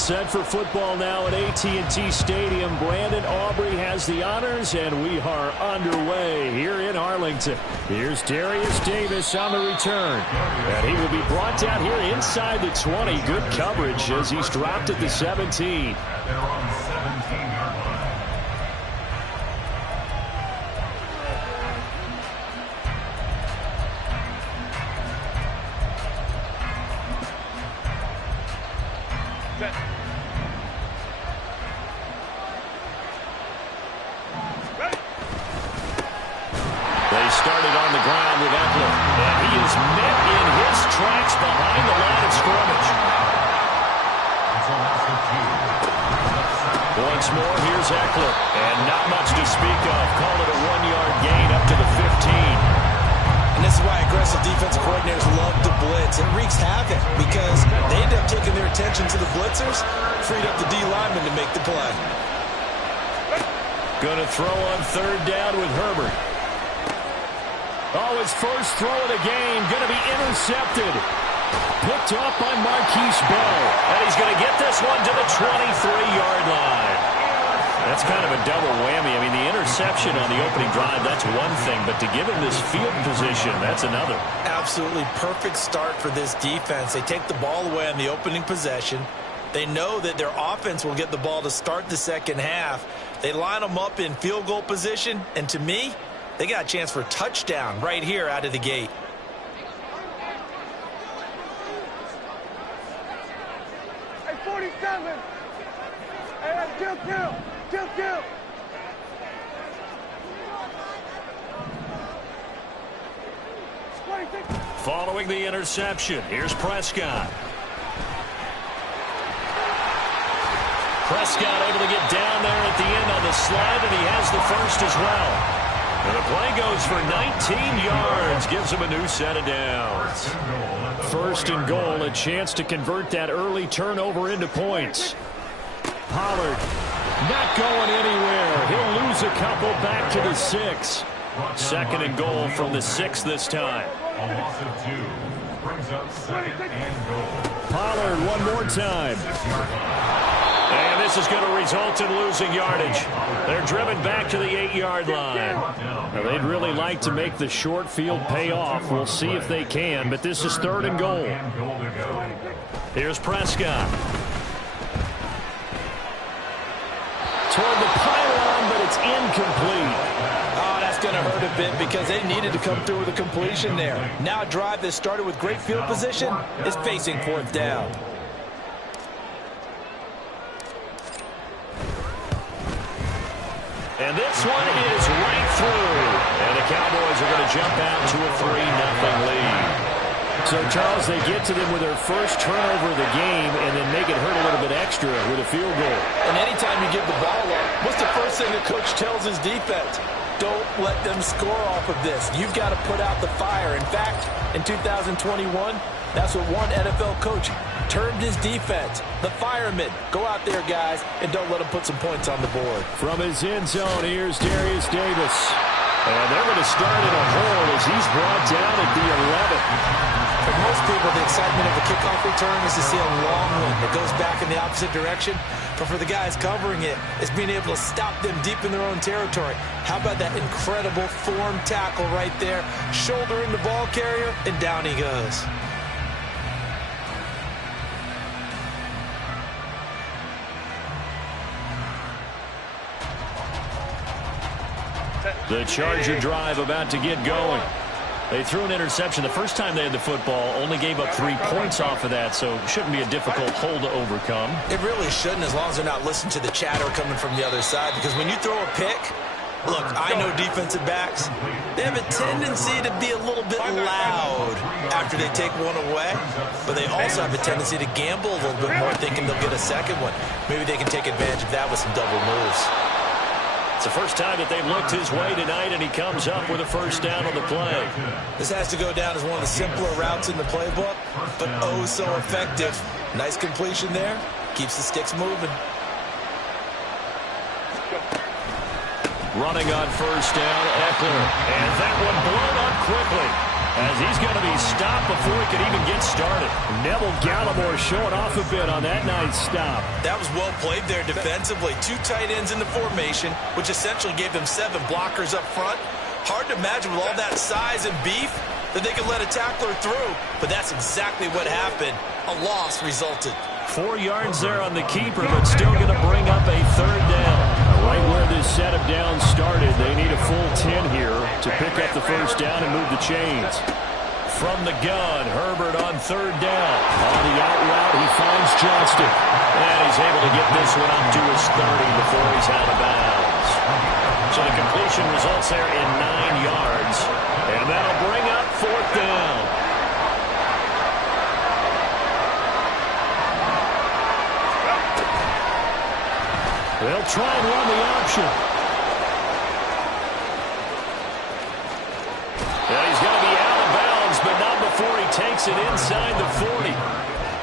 Set for football now at AT&T Stadium. Brandon Aubrey has the honors, and we are underway here in Arlington. Here's Darius Davis on the return. And he will be brought down here inside the 20. Good coverage as he's dropped at the 17. And not much to speak of. Call it a 1-yard gain up to the 15. And this is why aggressive defensive coordinators love to blitz. It wreaks havoc because they end up taking their attention to the blitzers, freed up the D lineman to make the play. Going to throw on third down with Herbert. Oh, his first throw of the game. Going to be intercepted. Picked up by Marquise Bell. And he's going to get this one to the 23-yard line. That's kind of a double whammy. I mean, the interception on the opening drive, that's one thing. But to give him this field position, that's another. Absolutely perfect start for this defense. They take the ball away on the opening possession. They know that their offense will get the ball to start the second half. They line them up in field goal position. And to me, they got a chance for a touchdown right here out of the gate. Hey, 47. Hey, kill. Following the interception, here's Prescott. Prescott able to get down there at the end on the slide, and he has the first as well. And the play goes for 19 yards, gives him a new set of downs. First and goal, a chance to convert that early turnover into points. Pollard not going anywhere. He'll lose a couple back to the 6. Second and goal from the 6 this time. Pollard one more time. And this is going to result in losing yardage. They're driven back to the 8-yard line. Now, they'd really like to make the short field pay off. We'll see if they can, but this is third and goal. Here's Prescott. Toward the pylon, but it's incomplete. Oh, that's going to hurt a bit because they needed to come through with a completion there. Now a drive that started with great field position is facing fourth down. And this one is right through. And the Cowboys are going to jump out to a 3-0 lead. So, Charles, they get to them with their first turnover of the game and then make it hurt a little bit extra with a field goal. And anytime you give the ball up, what's the first thing the coach tells his defense? Don't let them score off of this. You've got to put out the fire. In fact, in 2021, that's what one NFL coach termed his defense. The firemen. Go out there, guys, and don't let them put some points on the board. From his end zone, here's Darius Davis. And they're going to start in a hole as he's brought down at the 11. For most people, the excitement of a kickoff return is to see a long one that goes back in the opposite direction. But for the guys covering it, it's being able to stop them deep in their own territory. How about that incredible form tackle right there? Shouldering the ball carrier, and down he goes. The Charger drive about to get going. They threw an interception the first time they had the football, only gave up 3 points off of that, so shouldn't be a difficult hole to overcome. It really shouldn't, as long as they're not listening to the chatter coming from the other side, because when you throw a pick, look, I know defensive backs, they have a tendency to be a little bit loud after they take one away, but they also have a tendency to gamble a little bit more, thinking they'll get a second one. Maybe they can take advantage of that with some double moves. It's the first time that they've looked his way tonight, and he comes up with a first down on the play. This has to go down as one of the simpler routes in the playbook, but oh so effective. Nice completion there. Keeps the sticks moving. Running on first down, Eckler. And that one blown up quickly. as he's going to be stopped before he could even get started. Neville Gallimore showing off a bit on that nice stop. That was well played there defensively. 2 tight ends in the formation, which essentially gave them 7 blockers up front. Hard to imagine with all that size and beef that they could let a tackler through, but that's exactly what happened. A loss resulted. 4 yards there on the keeper, but still going to bring up a 3rd down. Right where this set of downs started, they need a full 10 here to pick up the 1st down and move the chains. From the gun, Herbert on 3rd down. On the out route, he finds Johnston. And he's able to get this one up to his 30 before he's out of bounds. So the completion results there in 9 yards. And that'll bring up 4th down. They'll try and run the option. Yeah, he's going to be out of bounds, but not before he takes it inside the 40.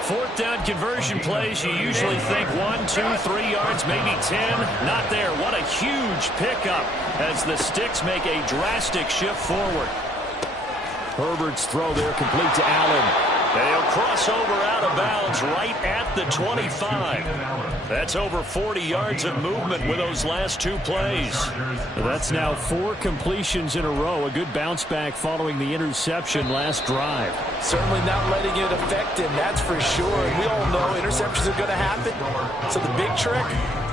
4th down conversion plays, you usually think 1, 2, 3 yards, maybe 10. Not there. What a huge pickup as the Sticks make a drastic shift forward. Herbert's throw there complete to Allen. They'll cross over out of bounds right at the 25. That's over 40 yards of movement with those last 2 plays. That's now 4 completions in a row. A good bounce back following the interception last drive. Certainly not letting it affect him, that's for sure. And we all know interceptions are going to happen. So the big trick,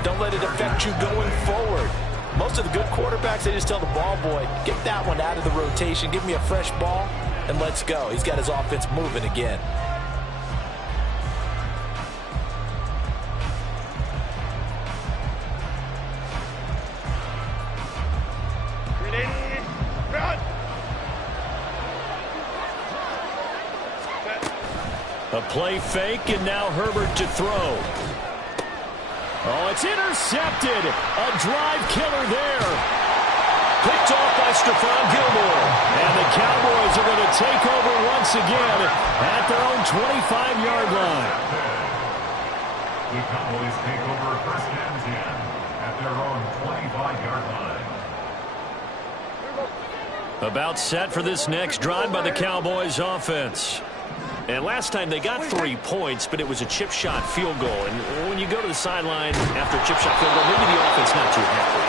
don't let it affect you going forward. Most of the good quarterbacks, they just tell the ball boy, get that one out of the rotation, give me a fresh ball, and let's go. He's got his offense moving again. A play fake, and now Herbert to throw. Oh, it's intercepted. A drive killer there. Picked off by Stephon Gilmore. And the Cowboys are going to take over once again at their own 25-yard line. The Cowboys take over 1st and 10 at their own 25-yard line. About set for this next drive by the Cowboys offense. And last time they got 3 points, but it was a chip shot field goal. And when you go to the sideline after a chip shot field goal, maybe the offense not too happy.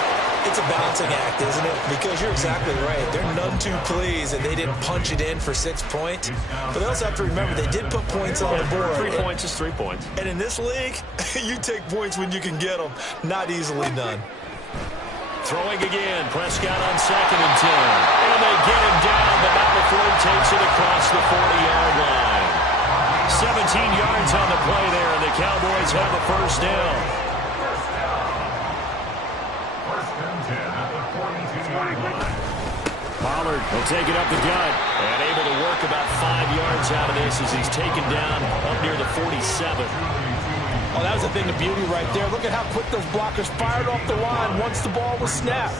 It's a balancing act, isn't it? Because you're exactly right. They're none too pleased that they didn't punch it in for 6 points. But they also have to remember they did put points on the board. 3 points is 3 points. And in this league, you take points when you can get them. Not easily done. Throwing again. Prescott on 2nd and 10. And they get him down, but not before he takes it across the 40-yard line. 17 yards on the play there, and the Cowboys have a 1st down. 1st and 10 at the 42-yard line. Pollard will take it up the gut. And able to work about 5 yards out of this as he's taken down up near the 47. Oh, that was a thing of beauty right there. Look at how quick those blockers fired off the line once the ball was snapped.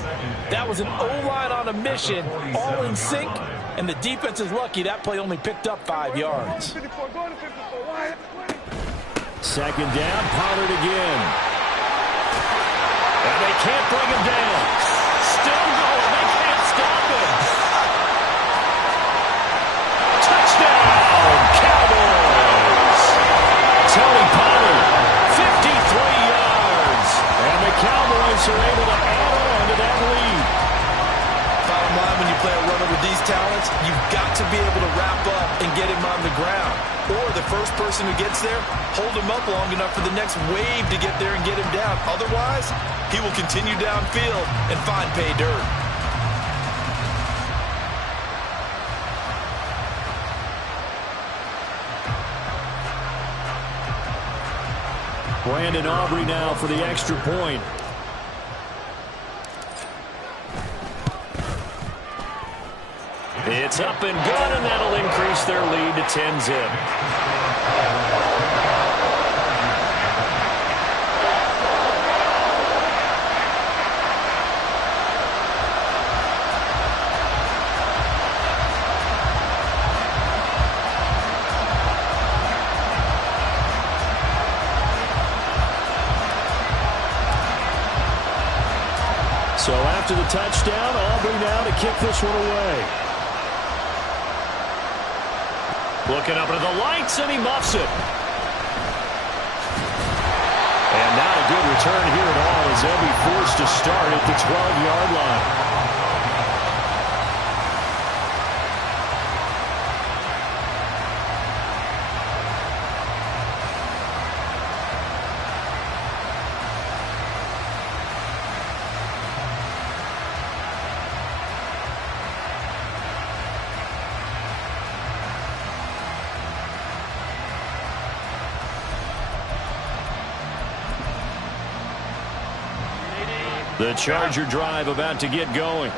That was an O-line on a mission, all in sync, and the defense is lucky that play only picked up 5 yards. 2nd down, Pollard again. And they can't bring him down. Still going. They can't stop him. Touchdown, Cowboys. Tony Pollard, 53 yards. And the Cowboys are able to add on to that lead. Bottom line, when you play a run over these talents, you've got to be able to wrap up and get him on the ground. Or the first person who gets there, hold him up long enough for the next wave to get there and get him down. Otherwise, he will continue downfield and find pay dirt. Brandon Aubrey now for the extra point. It's up and good, and that'll increase their lead to 10-zip. So after the touchdown, Aubrey now to kick this one away. Looking up at the lights, and he muffs it. And not a good return here at all, as they'll be forced to start at the 12-yard line. The Charger drive about to get going.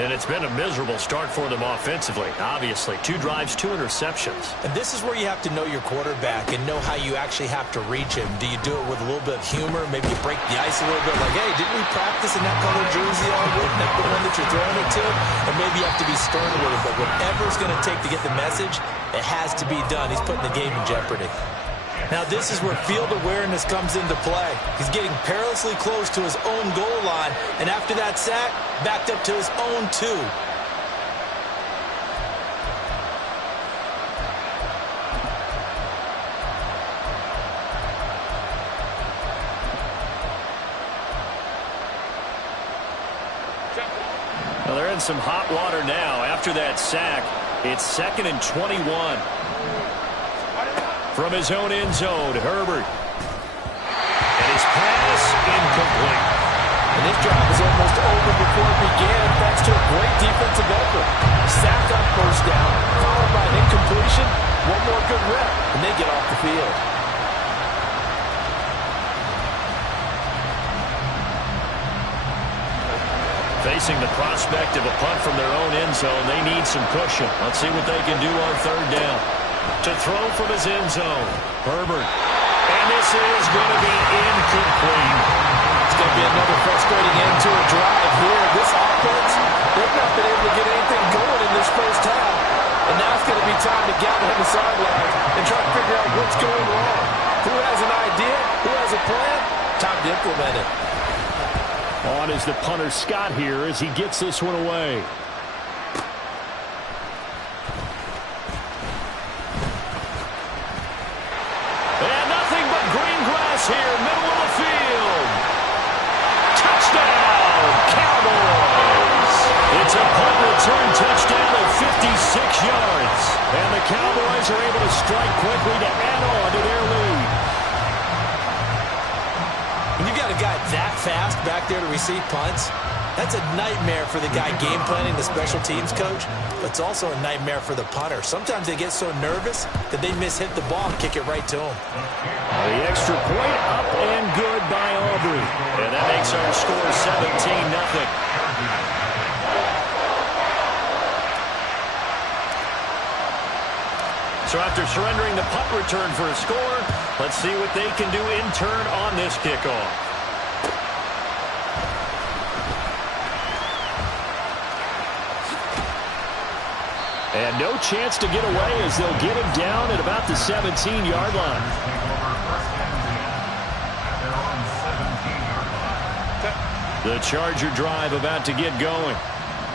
And it's been a miserable start for them offensively. Obviously, 2 drives, 2 interceptions. And this is where you have to know your quarterback and know how you actually have to reach him. Do you do it with a little bit of humor? Maybe you break the ice a little bit, like, hey, didn't we practice in that color jersey all week? That's the one that you're throwing it to? And maybe you have to be stern with it. But whatever it's going to take to get the message, it has to be done. He's putting the game in jeopardy. Now this is where field awareness comes into play. He's getting perilously close to his own goal line, and after that sack, backed up to his own 2. Well, they're in some hot water now. After that sack, it's 2nd and 21. From his own end zone, Herbert. And his pass incomplete. And this drive was almost over before it began, thanks to a great defensive effort. Sack on first down, followed by an incompletion. One more good rep, and they get off the field. Facing the prospect of a punt from their own end zone, they need some cushion. Let's see what they can do on 3rd down. To throw from his end zone, Herbert. And this is going to be incomplete. It's going to be another frustrating end to a drive here. This offense, they've not been able to get anything going in this first half. And now it's going to be time to gather on the sidelines and try to figure out what's going wrong. Who has an idea? Who has a plan? Time to implement it. On is the punter Scott here as he gets this one away. And nothing but green grass here, middle of the field. Touchdown, Cowboys! It's a punt return touchdown of 56 yards. And the Cowboys are able to strike quickly to add on to their lead. When you got a guy that fast back there to receive punts, that's a nightmare for the guy game planning, the special teams coach, but it's also a nightmare for the punter. Sometimes they get so nervous that they mishit the ball and kick it right to him. The extra point up and good by Aubrey. And that makes our score 17-0. So after surrendering the punt return for a score, let's see what they can do in turn on this kickoff. And no chance to get away as they'll get him down at about the 17-yard line. The Charger drive about to get going.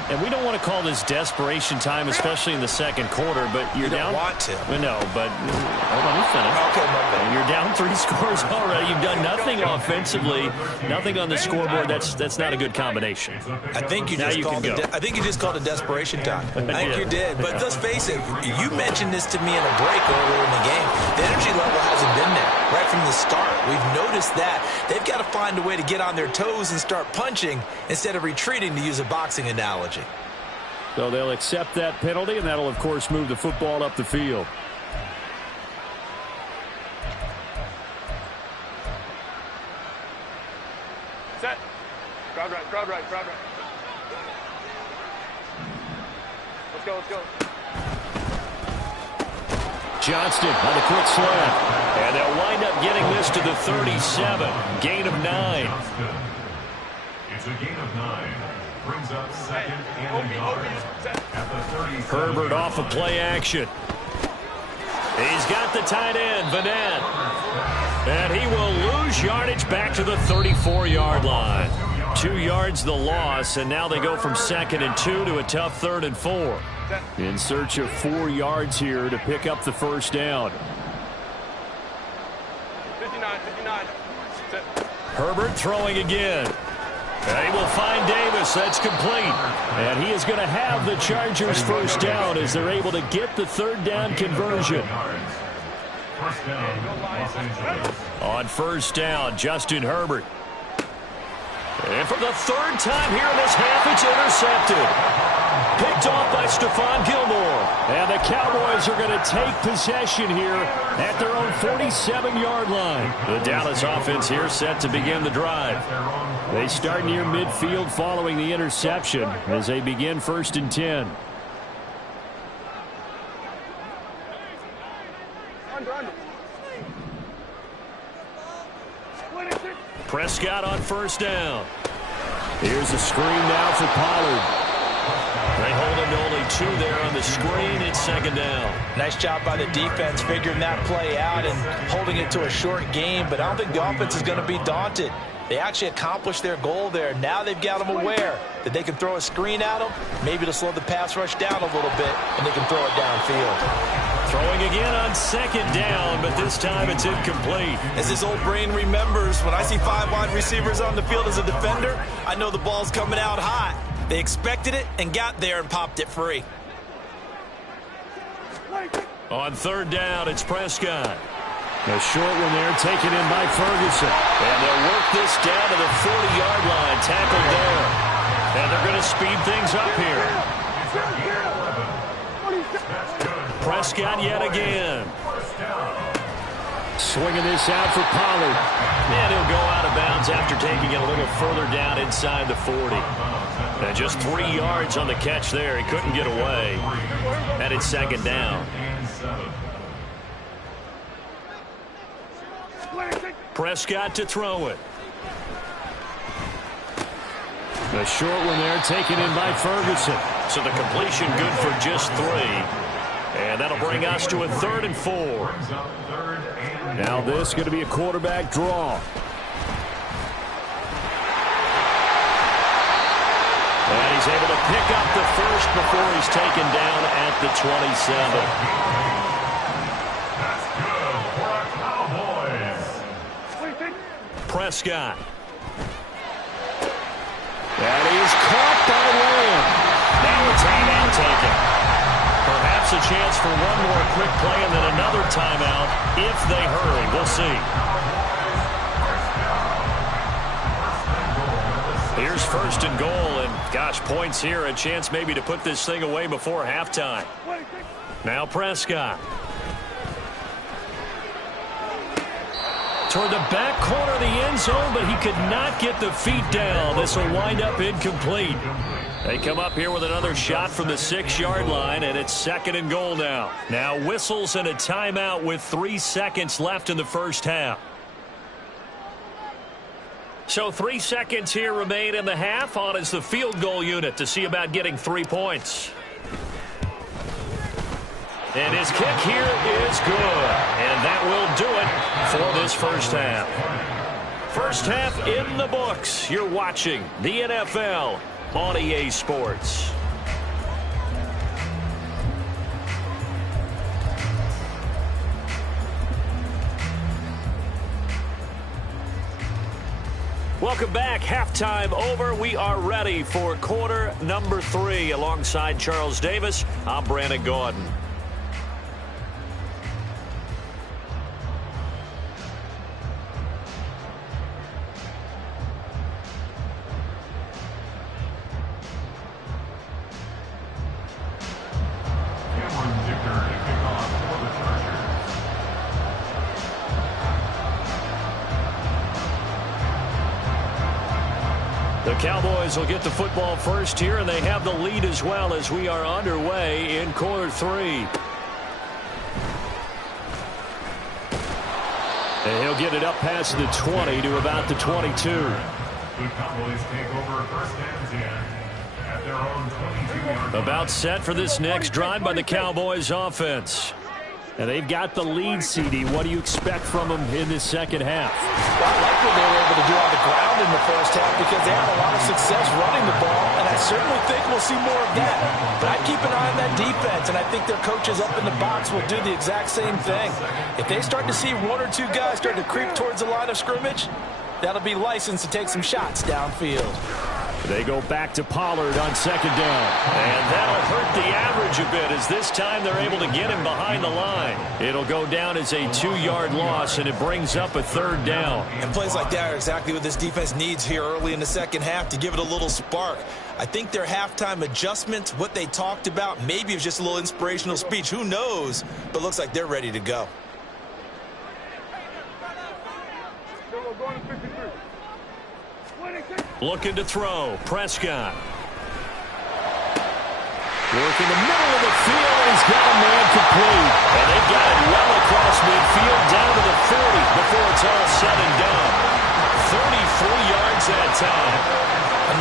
And we don't want to call this desperation time, especially in the second quarter, but you're down. You don't want to. No, but hold on, let me finish. Okay, my bad. You're down 3 scores already. You've done nothing offensively, nothing on the scoreboard. That's not a good combination. I think you just called it desperation time. I think you did. But let's face it, you mentioned this to me in a break earlier in the game. The energy level hasn't been there right from the start. We've noticed that. They've got to find a way to get on their toes and start punching instead of retreating, to use a boxing analogy. So they'll accept that penalty, and that'll, of course, move the football up the field. Set. Crowd right, crowd right, crowd right. Let's go, let's go. Johnston on the quick slant. And they'll wind up getting this to the 37. Gain of 9. It's a gain of 9. Brings up 2nd and yards at the 37. Herbert off of play action. He's got the tight end, Vanette. And he will lose yardage back to the 34-yard line. 2 yards the loss, and now they go from 2nd and 2 to a tough 3rd and 4. In search of 4 yards here to pick up the first down. 59. Herbert throwing again. They will find Davis. That's complete. And he is going to have the Chargers first down as they're able to get the 3rd down conversion. On first down, Justin Herbert. And for the 3rd time here in this half, it's intercepted. Picked off by Stephon Gilmore. And the Cowboys are going to take possession here at their own 47-yard line. The Dallas offense here set to begin the drive. They start near midfield following the interception as they begin 1st and 10. Prescott on first down. Here's a screen now for Pollard. They hold him to only 2 there on the screen. It's 2nd down. Nice job by the defense figuring that play out and holding it to a short game, but I don't think the offense is going to be daunted. They actually accomplished their goal there. Now they've got them aware that they can throw a screen at them, maybe to slow the pass rush down a little bit, and they can throw it downfield. Throwing again on 2nd down, but this time it's incomplete. As his old brain remembers, when I see 5 wide receivers on the field as a defender, I know the ball's coming out hot. They expected it and got there and popped it free. On 3rd down, it's Prescott. A short one there taken in by Ferguson. And they'll work this down to the 40-yard line, tackled there. And they're going to speed things up here. Prescott yet again. Swinging this out for Pollard. And he'll go out of bounds after taking it a little further down inside the 40. And just 3 yards on the catch there. He couldn't get away. And it's 2nd down. Prescott to throw it. The short one there taken in by Ferguson. So the completion good for just 3. And that'll bring us to a 3rd and 4. Now this is going to be a quarterback draw. And he's able to pick up the first before he's taken down at the 27. Prescott. That is caught by Lamb. Now a timeout taken. Perhaps a chance for one more quick play and then another timeout if they hurry. We'll see. Here's 1st and goal, and gosh, points here. A chance maybe to put this thing away before halftime. Now Prescott. Toward the back corner of the end zone, but he could not get the feet down. This will wind up incomplete. They come up here with another shot from the 6-yard line, and it's 2nd and goal now. Now whistles and a timeout with 3 seconds left in the first half. So 3 seconds here remain in the half. On is the field goal unit to see about getting 3 points. And his kick here is good. And that will do it for this first half. First half in the books. You're watching the NFL on EA Sports. Welcome back. Halftime over. We are ready for quarter number 3. Alongside Charles Davis, I'm Brandon Gordon. The Cowboys will get the football first here, and they have the lead as well as we are underway in quarter 3. And he'll get it up past the 20 to about the 22. The Cowboys take over 1st and 10 at their own 22-yard line. About set for this next drive by the Cowboys offense. And they've got the lead, CD. What do you expect from them in this second half? Well, I like what they were able to do on the ground in the first half because they had a lot of success running the ball, and I certainly think we'll see more of that. But I'd keep an eye on that defense, and I think their coaches up in the box will do the exact same thing. If they start to see one or two guys start to creep towards the line of scrimmage, that'll be licensed to take some shots downfield. They go back to Pollard on second down. And that'll hurt the average a bit as this time they're able to get him behind the line. It'll go down as a 2-yard loss, and it brings up a third down. And plays like that are exactly what this defense needs here early in the second half to give it a little spark. I think their halftime adjustments, what they talked about, maybe it was just a little inspirational speech. Who knows? But looks like they're ready to go. Looking to throw. Prescott. Work in the middle of the field, and he's got a man complete. And they've got it well across midfield down to the 40 before it's all said and done. 33 yards that time.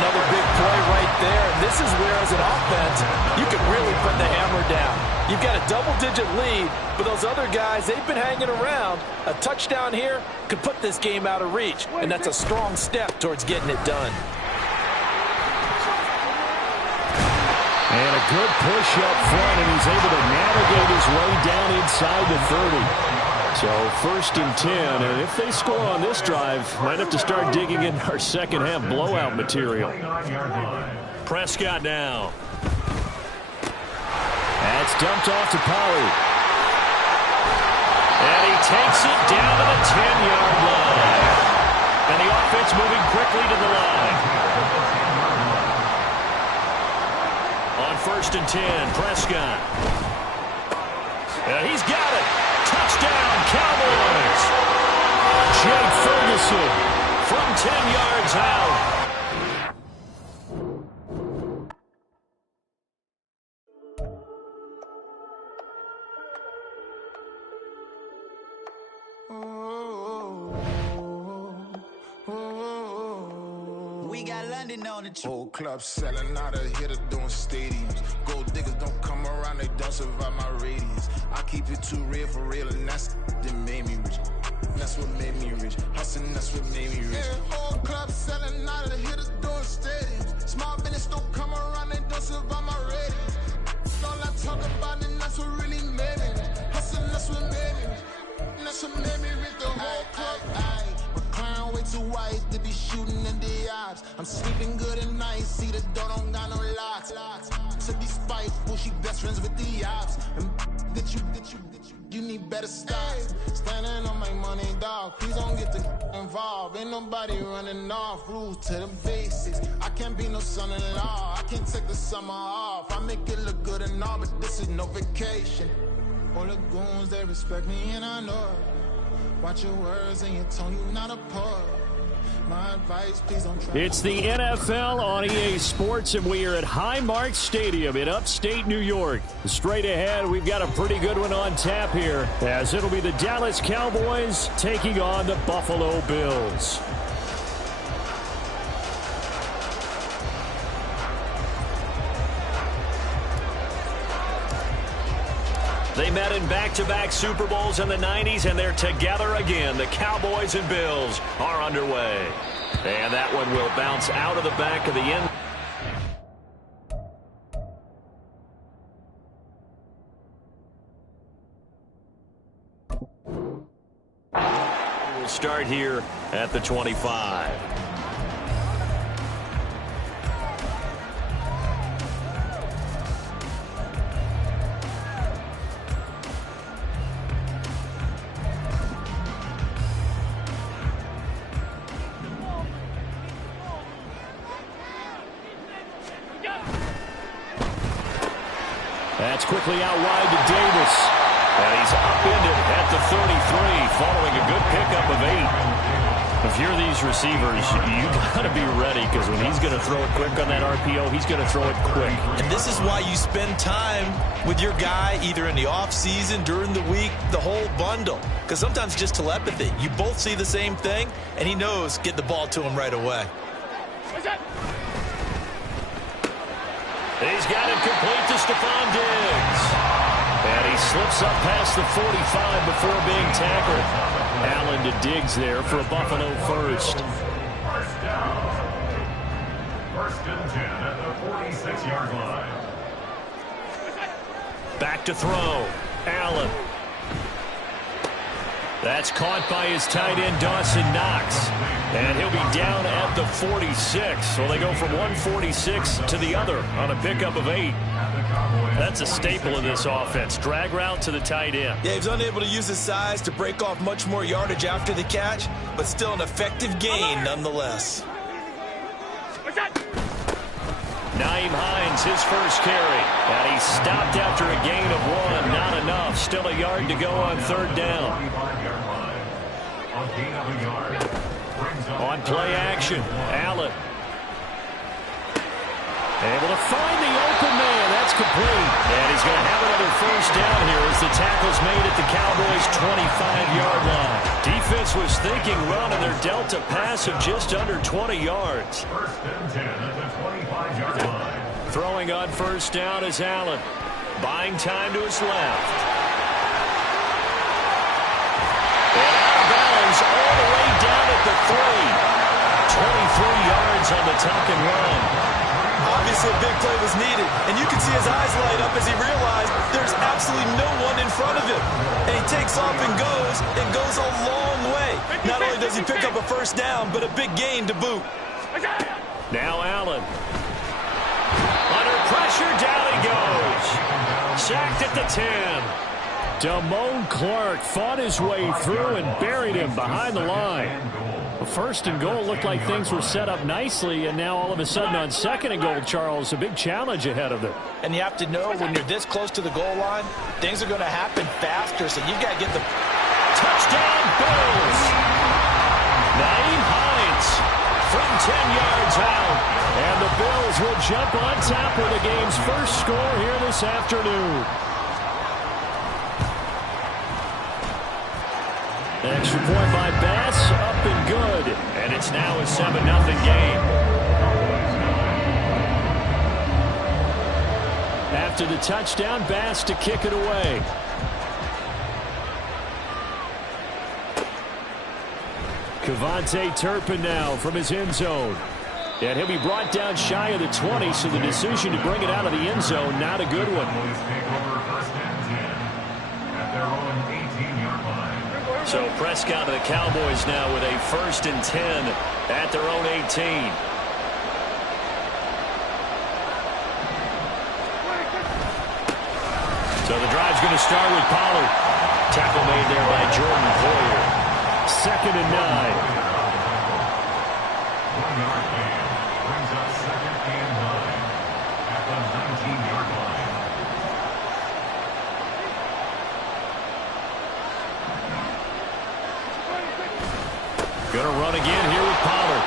Another big play right there. And this is where, as an offense, you can really put the hammer down. You've got a double-digit lead, but those other guys, they've been hanging around. A touchdown here could put this game out of reach, and that's a strong step towards getting it done. And a good push up front, and he's able to navigate his way down inside the 30. So 1st and 10, and if they score on this drive, might have to start digging in our second half blowout material. Prescott now. That's dumped off to Pollard. And he takes it down to the 10-yard line. And the offense moving quickly to the line. On 1st and 10, Prescott. And he's got it. Touchdown, Cowboys. Jake Ferguson from 10 yards out. We got London on the whole club selling out of hitter doing stadiums. Gold diggers don't come around, they don't survive my radius. I keep it too real for real, and that's that made me rich. That's what made me rich. Hustling, that's what made me rich. Yeah, whole club selling out of hitters doing stadiums. Small business don't come around, they don't survive my radius. All I talk about, and that's what really made me rich. Hustling, that's what made me rich. That's what made me rich. The whole club. Clown way too white to be shooting in the eyes. I'm sleeping good at night, see the door don't got no locks. To be spiteful, she best friends with the ops. And you need better stocks. Standing on my money, dog. Please don't get involved. Ain't nobody running off. Rules to the basics. I can't be no son-in-law. I can't take the summer off. I make it look good and all, but this is no vacation. All the goons, they respect me and I know it. Watch your words and your tone, you not a poet. My advice, please don't try. It's the NFL on EA Sports, and we are at Highmark Stadium in upstate New York. Straight ahead, we've got a pretty good one on tap here, as it'll be the Dallas Cowboys taking on the Buffalo Bills. They met in back-to-back Super Bowls in the 90s, and they're together again. The Cowboys and Bills are underway. And that one will bounce out of the back of the end. We'll start here at the 25. That's quickly out wide to Davis. And he's upended at the 33, following a good pickup of 8. If you're these receivers, you got to be ready, because when he's going to throw it quick on that RPO, he's going to throw it quick. And this is why you spend time with your guy, either in the offseason, during the week, the whole bundle. Because sometimes just telepathy. You both see the same thing, and he knows get the ball to him right away. He's got it complete to Stephon Diggs. And he he slips up past the 45 before being tackled. Allen to Diggs there for a Buffalo first. First down. First and 10 at the 46-yard line. Back to throw. Allen. That's caught by his tight end, Dawson Knox. And he'll be down at the 46. So they go from 146 to the other on a pickup of 8. That's a staple of this offense. Drag route to the tight end. Yeah, he's unable to use his size to break off much more yardage after the catch, but still an effective gain nonetheless. Naeem Hines, his first carry. And he stopped after a gain of 1. Not enough. Still a yard to go on third down. On play action, Allen. Able to find the open man. That's complete. And he's going to have another first down here as the tackle's made at the Cowboys' 25-yard line. Defense was thinking run, and they're dealt a pass of just under 20 yards. First and 10 at the 25-yard line. Throwing on first down is Allen. Buying time to his left. And out of bounds all the way down at the 3. 23 yards on the tuck and run. Obviously, a big play was needed, and you can see his eyes light up as he realized there's absolutely no one in front of him. And he takes off and goes a long way. Not only does he pick up a first down, but a big gain to boot. Now Allen. Under pressure, down he goes. Sacked at the 10. Damone Clark fought his way through and buried him behind the line. First and goal looked like things were set up nicely, and now all of a sudden on second and goal, Charles, a big challenge ahead of them. And you have to know when you're this close to the goal line, things are going to happen faster, so you've got to get the touchdown Bills. Naeem Hines from 10 yards out, and the Bills will jump on top of the game's first score here this afternoon. Extra point by Bass, up and good. And it's now a 7-0 game. After the touchdown, Bass to kick it away. Kevontae Turpin now from his end zone. And he'll be brought down shy of the 20, so the decision to bring it out of the end zone, not a good one. So Prescott of the Cowboys now with a first and 10 at their own 18. So the drive's going to start with Pollard. Tackle made there by Jordan Poyer. 2nd and 9. Brings up 2nd and 9 at the 19-yard line. Going to run again here with Pollard.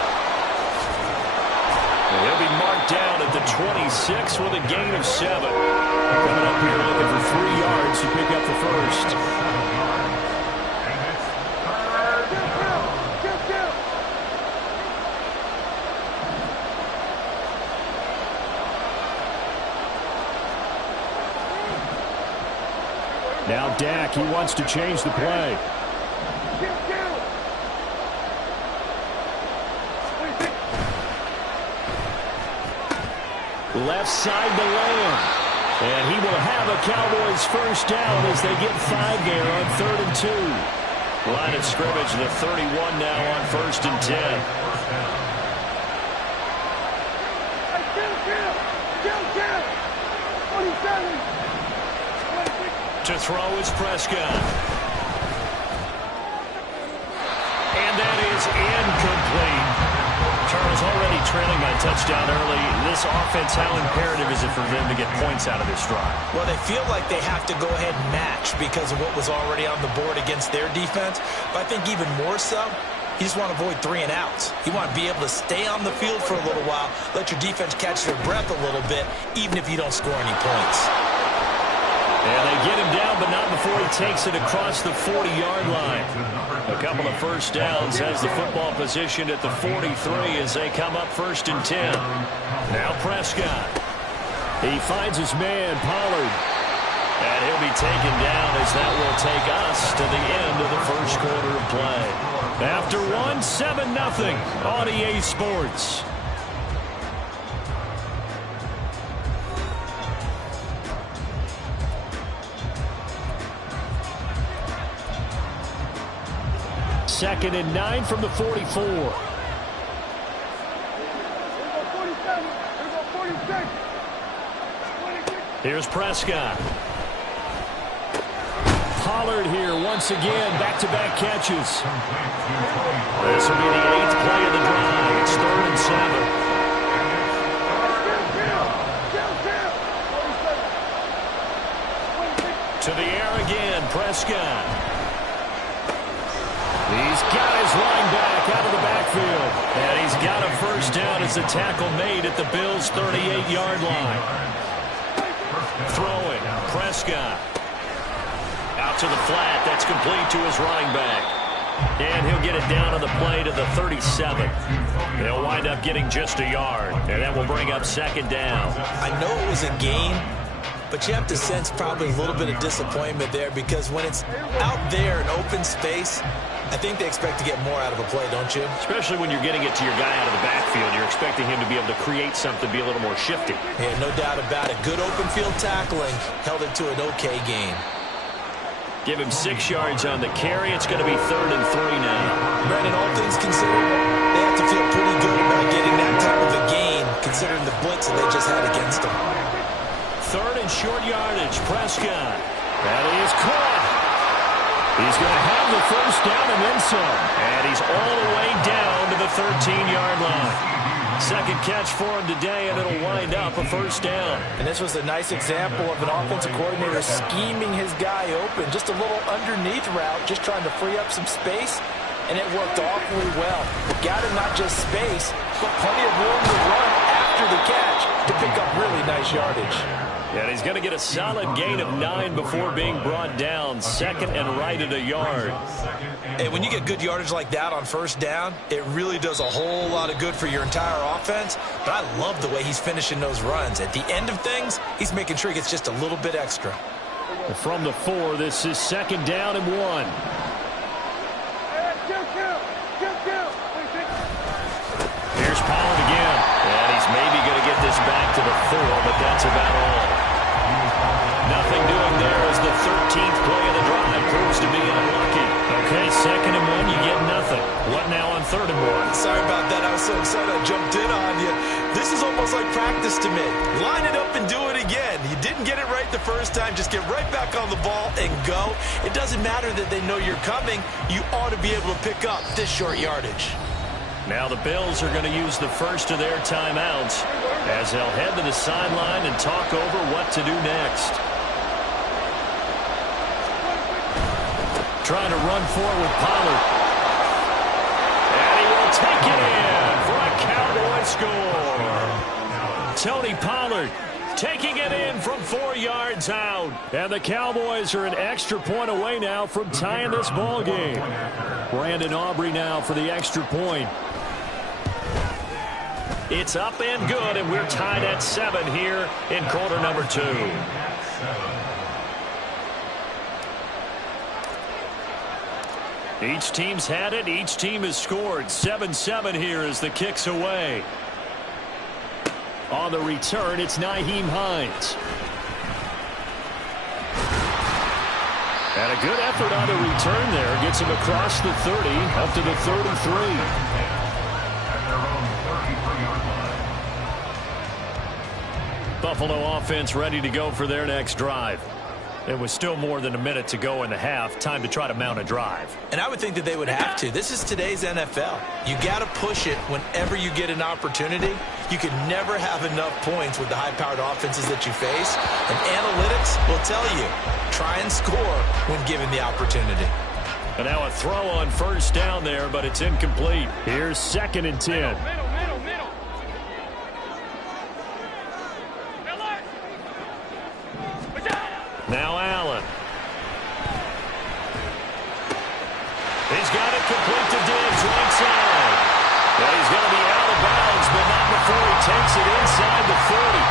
And he'll be marked down at the 26 with a gain of 7. Coming up here looking for 3 yards to pick up the first. Now Dak, he wants to change the play. Left side to Lamb. And he will have a Cowboys first down as they get 5 there on 3rd and 2. Line of scrimmage, the 31 now on 1st and 10. To throw is Prescott. And that is incomplete. Charles already trailing by a touchdown early. This offense, how imperative is it for them to get points out of this drive? Well, they feel like they have to go ahead and match because of what was already on the board against their defense. But I think even more so, you just want to avoid 3 and outs. You want to be able to stay on the field for a little while, let your defense catch their breath a little bit, even if you don't score any points. And they get him down, but not before he takes it across the 40-yard line. A couple of first downs, has the football positioned at the 43 as they come up 1st and 10. Now Prescott. He finds his man, Pollard. And he'll be taken down as that will take us to the end of the first quarter of play. After 7-0 on EA Sports. Second and 9 from the 44. Here's Prescott. Pollard here once again, back-to-back catches. This will be the 8th play of the drive. It's 3rd and 7. To the air again, Prescott. He's got his line back out of the backfield. And he's got a first down as the tackle made at the Bills' 38-yard line. Throwing, Prescott. Out to the flat. That's complete to his running back. And he'll get it down on the play to the 37. He'll wind up getting just a yard. And that will bring up second down. I know it was a gain, but you have to sense probably a little bit of disappointment there because when it's out there in open space, I think they expect to get more out of a play, don't you? Especially when you're getting it to your guy out of the backfield. You're expecting him to be able to create something, be a little more shifty. Yeah, no doubt about it. Good open field tackling. Held it to an okay gain. Give him 6 yards on the carry. It's going to be 3rd and 3 now. Brandon, all things considered, they have to feel pretty good about getting that type of a gain considering the blitz that they just had against them. 3rd and short yardage. Prescott. That is caught. He's going to have the first down and then some. And he's all the way down to the 13-yard line. Second catch for him today, and it'll wind up a first down. And this was a nice example of an offensive coordinator scheming his guy open. Just a little underneath route, just trying to free up some space, and it worked awfully well. Got him not just space, but plenty of room to run after the catch to pick up really nice yardage. And he's going to get a solid gain of 9 before being brought down. Second and right at a yard. And when you get good yardage like that on first down, it really does a whole lot of good for your entire offense. But I love the way he's finishing those runs. At the end of things, he's making sure he gets just a little bit extra. From the 4, this is second down and 1. Here's Pollard again. And he's maybe going to get this back to the 4, but that's about all. Nothing doing there as the 13th play of the drive proves to be unlucky. Okay, second and 1, you get nothing. What now on 3rd and 1? Sorry about that. I was so excited I jumped in on you. This is almost like practice to me. Line it up and do it again. You didn't get it right the first time. Just get right back on the ball and go. It doesn't matter that they know you're coming. You ought to be able to pick up this short yardage. Now the Bills are going to use the first of their timeouts as they'll head to the sideline and talk over what to do next. Trying to run forward with Pollard. And he will take it in for a Cowboy score. Tony Pollard taking it in from 4 yards out. And the Cowboys are an extra point away now from tying this ball game. Brandon Aubrey now for the extra point. It's up and good, and we're tied at 7 here in quarter number 2. Each team's had it. Each team has scored. 7-7 here as the kick's away. On the return, it's Nyheim Hines. And a good effort on the return there. Gets him across the 30, up to the 33. Buffalo offense ready to go for their next drive. It was still more than a minute to go in the half. Time to try to mount a drive. And I would think that they would have to. This is today's NFL. You got to push it whenever you get an opportunity. You can never have enough points with the high-powered offenses that you face. And analytics will tell you, try and score when given the opportunity. And now a throw on first down there, but it's incomplete. Here's 2nd and 10. Now Allen. He's got it complete to Diggs right side. And he's going to be out of bounds, but not before he takes it inside the 40.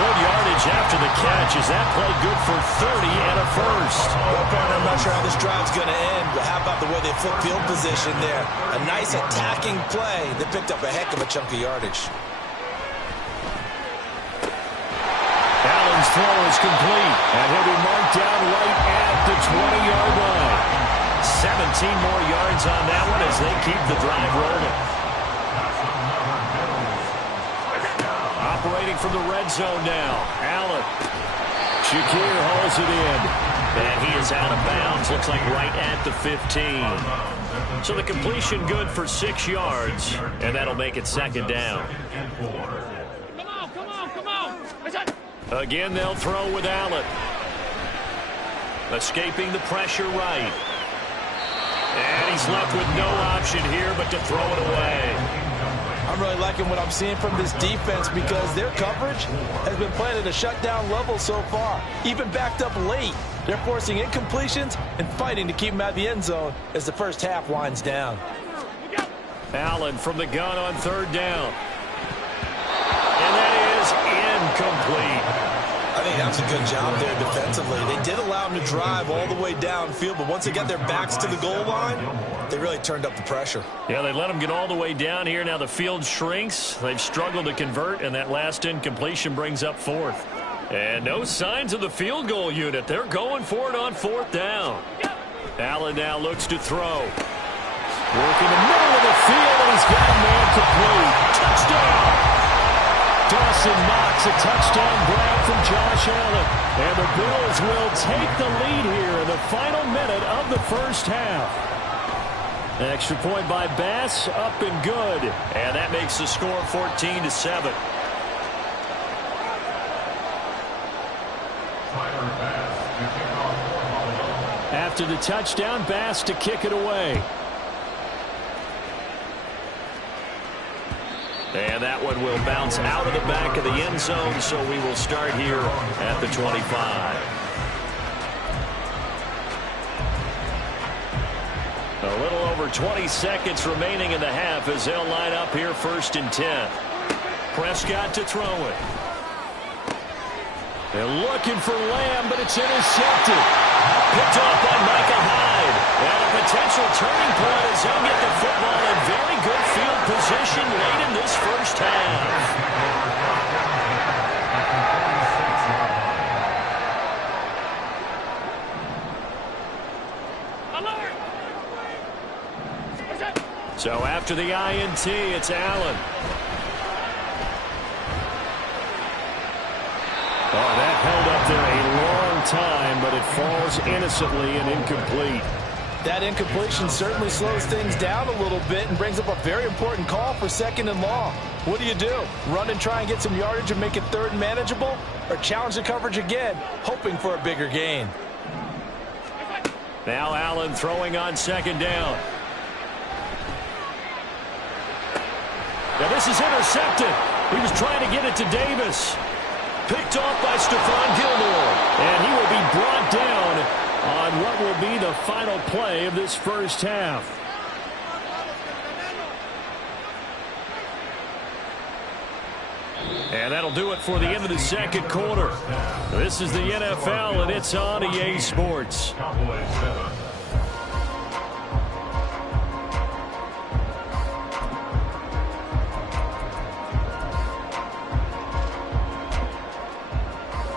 Good yardage after the catch. Is that play good for 30 and a first? Well, partner, I'm not sure how this drive's going to end, but how about the way they flip field position there? A nice attacking play that picked up a heck of a chunk of yardage. Allen's throw is complete, and he'll be marked down right at the 20-yard line. 17 more yards on that one as they keep the drive rolling. Operating from the red zone now. Allen. Shakir hauls it in. And he is out of bounds. Looks like right at the 15. So the completion good for 6 yards. And that'll make it second down. Come on. Again, they'll throw with Allen. Escaping the pressure right. And he's left with no option here but to throw it away. I'm really liking what I'm seeing from this defense because their coverage has been playing at a shutdown level so far. Even backed up late, they're forcing incompletions and fighting to keep them out of the end zone as the first half winds down. Allen from the gun on third down. And that is incomplete. I think that was a good job there defensively. They did allow them to drive all the way downfield, but once they got their backs to the goal line, they really turned up the pressure. Yeah, they let them get all the way down here. Now the field shrinks. They've struggled to convert, and that last incompletion brings up fourth. And no signs of the field goal unit. They're going for it on fourth down. Allen now looks to throw. Working the middle of the field, and he's got a man complete. Touchdown! Dawson Knox, a touchdown grab from Josh Allen. And the Bills will take the lead here in the final minute of the first half. An extra point by Bass, up and good. And that makes the score 14-7. After the touchdown, Bass to kick it away. And that one will bounce out of the back of the end zone, so we will start here at the 25. A little over 20 seconds remaining in the half as they'll line up here first and 10. Prescott to throw it. They're looking for Lamb, but it's intercepted. Picked off by Micah Hyde. And a potential turning point as they'll get the football in very good field position late in this first half. So after the INT, it's Allen. Oh, that held up there a long time, but it falls innocently and incomplete. That incompletion certainly slows things down a little bit and brings up a very important call for second and long. What do? Run and try and get some yardage and make it third and manageable? Or challenge the coverage again, hoping for a bigger gain? Now Allen throwing on second down. Now this is intercepted. He was trying to get it to Davis. Picked off by Stephon Gilmore. And he will be brought down on what will be the final play of this first half. And that'll do it for the end of the second quarter. This is the NFL, and it's on EA Sports.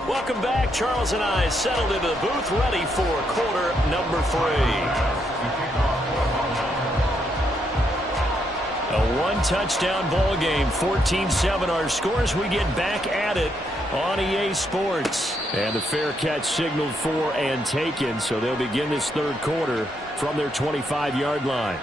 Welcome back. Charles and I settled into the booth, ready for quarter number 3. A one-touchdown ball game, 14-7 our scores. We get back at it on EA Sports. And the fair catch signaled for and taken, so they'll begin this third quarter from their 25-yard line.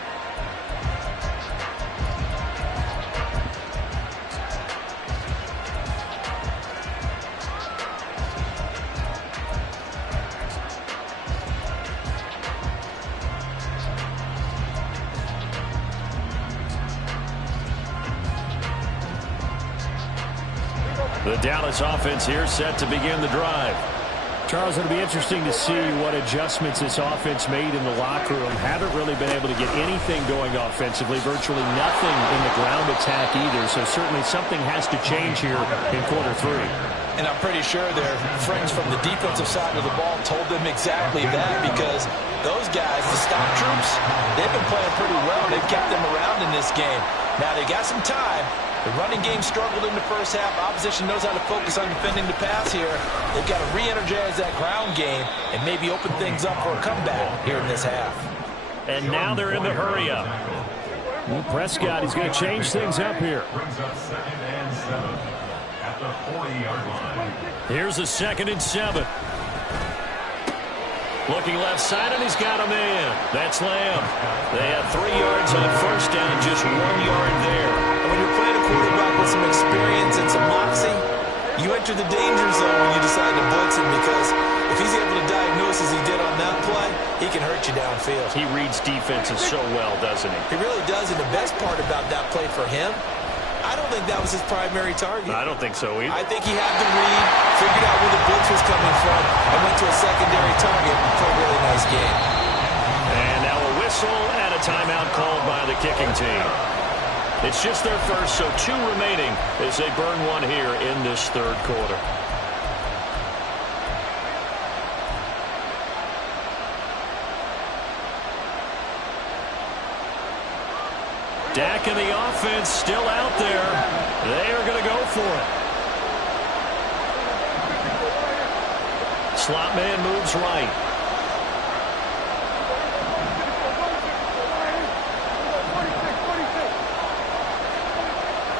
The Dallas offense here set to begin the drive. Charles, it'll be interesting to see what adjustments this offense made in the locker room. Haven't really been able to get anything going offensively, virtually nothing in the ground attack either. So certainly something has to change here in quarter 3. And I'm pretty sure their friends from the defensive side of the ball told them exactly that, because those guys, the stop troops, they've been playing pretty well. They've kept them around in this game. Now they got some time. The running game struggled in the first half. Opposition knows how to focus on defending the pass here. They've got to re-energize that ground game and maybe open things up for a comeback here in this half. And now they're in the hurry-up. Well, Prescott, he's going to change things up here. Brings up 2nd and 7 at the 40-yard line. Here's a 2nd and 7. Looking left side, and he's got a man. That's Lamb. They have 3 yards on first down, just 1 yard there. And when you're playing a quarterback with some experience and some moxie, you enter the danger zone when you decide to blitz him, because if he's able to diagnose as he did on that play, he can hurt you downfield. He reads defenses so well, doesn't he? He really does, and the best part about that play for him, I don't think that was his primary target. I don't think so either. I think he had the read, figured out where the blitz was coming from, and went to a secondary target for a really nice game. And now a whistle and a timeout called by the kicking team. It's just their first, so 2 remaining as they burn 1 here in this 3rd quarter. Dak and the offense still out there. They are going to go for it. Slot man moves right.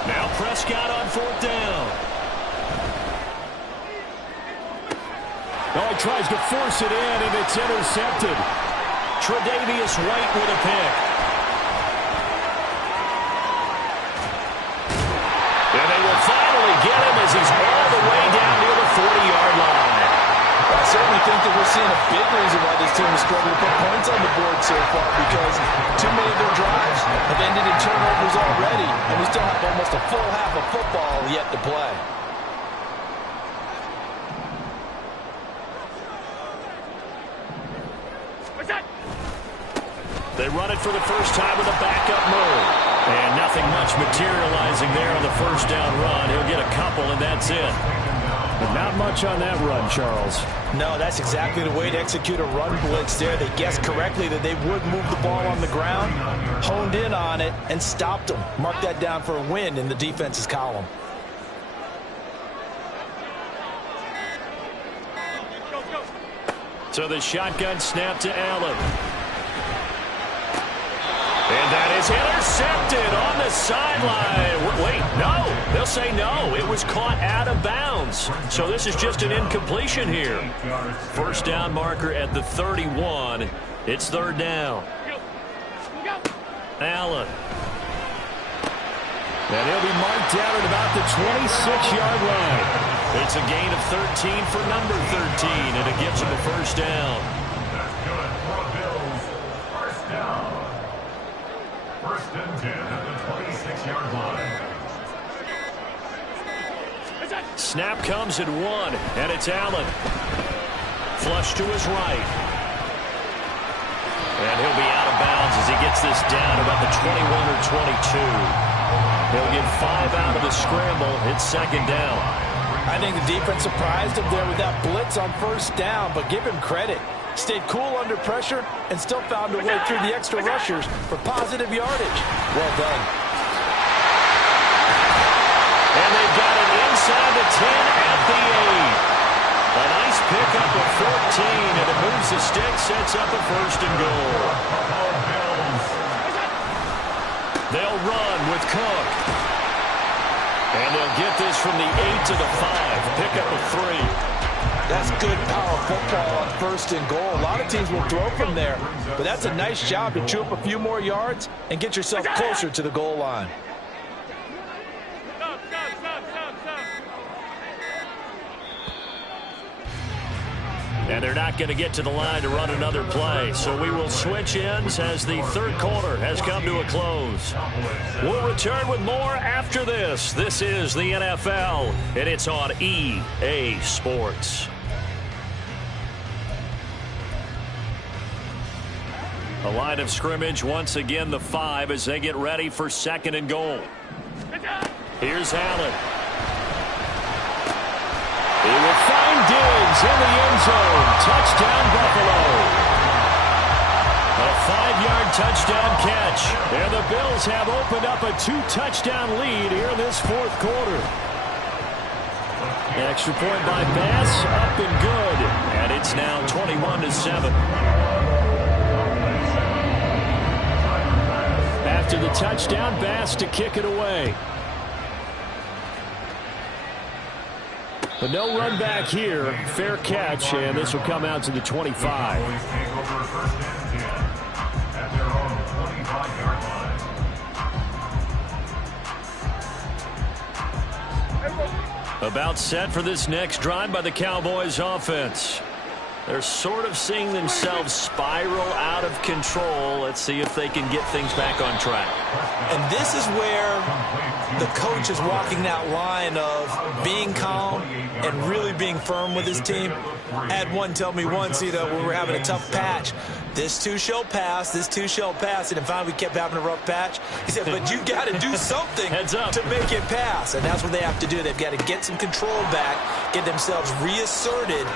Now Prescott on 4th down. Oh, he tries to force it in, and it's intercepted. Tre'Davious White with a pick. Get him as he's all the way down near the 40-yard line. I certainly think that we're seeing a big reason why this team is struggling to put points on the board so far, because too many of their drives have ended in turnovers already, and we still have almost a full half of football yet to play. They run it for the first time with a backup move. And nothing much materializing there on the first down run. He'll get a couple, and that's it. But not much on that run, Charles. No, that's exactly the way to execute a run blitz there. They guessed correctly that they would move the ball on the ground, honed in on it, and stopped them. Mark that down for a win in the defense's column. So the shotgun snap to Allen. And that is intercepted on the sideline. Wait, no. They'll say no. It was caught out of bounds. So this is just an incompletion here. First down marker at the 31. It's 3rd down. Allen. And he'll be marked down at about the 26-yard line. It's a gain of 13 for number 13, and it gives him a first down. That's good for the Bills. First down. 1st and 10 at the 26-yard line. Snap comes at 1, and it's Allen. Flush to his right. And he'll be out of bounds as he gets this down about the 21 or 22. He'll get 5 out of the scramble. It's 2nd down. I think the defense surprised him there with that blitz on first down, but give him credit. Stayed cool under pressure and still found a way through the extra rushers for positive yardage. Well done. And they've got it inside the 10 at the 8. A nice pickup of 14, and it moves the stick, sets up a 1st and goal. They'll run with Cook. And they'll get this from the 8 to the 5. Pickup of 3. That's good power football on 1st and goal. A lot of teams will throw from there, but that's a nice job to chew up a few more yards and get yourself closer to the goal line. And they're not going to get to the line to run another play. So we will switch ends as the 3rd quarter has come to a close. We'll return with more after this. This is the NFL, and it's on EA Sports. The line of scrimmage, once again, the 5 as they get ready for 2nd and goal. Here's Allen. He will find Diggs in the end zone. Touchdown, Buffalo. A 5-yard touchdown catch. And the Bills have opened up a 2-touchdown lead here in this 4th quarter. Extra point by Bass, up and good. And it's now 21-7. After the touchdown, Bass to kick it away. But no run back here. Fair catch, and this will come out to the 25. About set for this next drive by the Cowboys offense. They're sort of seeing themselves spiral out of control. Let's see if they can get things back on track. And this is where the coach is walking that line of being calm and really being firm with his team. I had one tell me once, when we were having a tough patch, this too shall pass, this too shall pass. And finally we kept having a rough patch. He said, but you got to do something to make it pass. And that's what they have to do. They've got to get some control back, get themselves reasserted,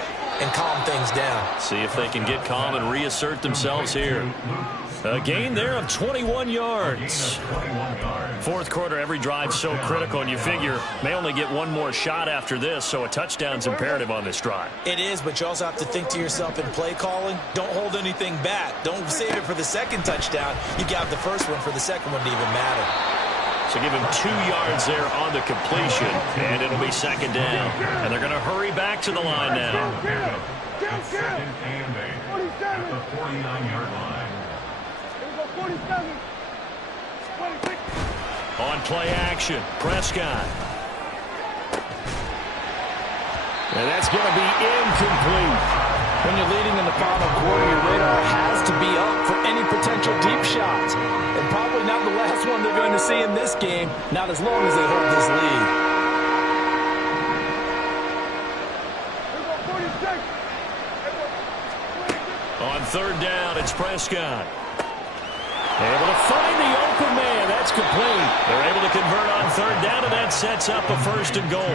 and calm things down. See if they can get calm and reassert themselves here. A gain there of 21 yards. 4th quarter, every drive so critical, and you figure may only get one more shot after this, so a touchdown's imperative on this drive. It is, but you also have to think to yourself in play calling, don't hold anything back. Don't save it for the 2nd touchdown. You got the first one for the 2nd one to even matter. So give him 2 yards there on the completion, and it'll be 2nd down. And they're going to hurry back to the line now. 2nd and 8 at the 49-yard line. On play action, Prescott. And that's going to be incomplete. When you're leading in the final quarter, your radar has to be up for any potential deep shots. And probably not the last one they're going to see in this game, not as long as they hold this lead. On 3rd down, it's Prescott. Able to find the open man. That's complete. They're able to convert on 3rd down, and that sets up a 1st and goal.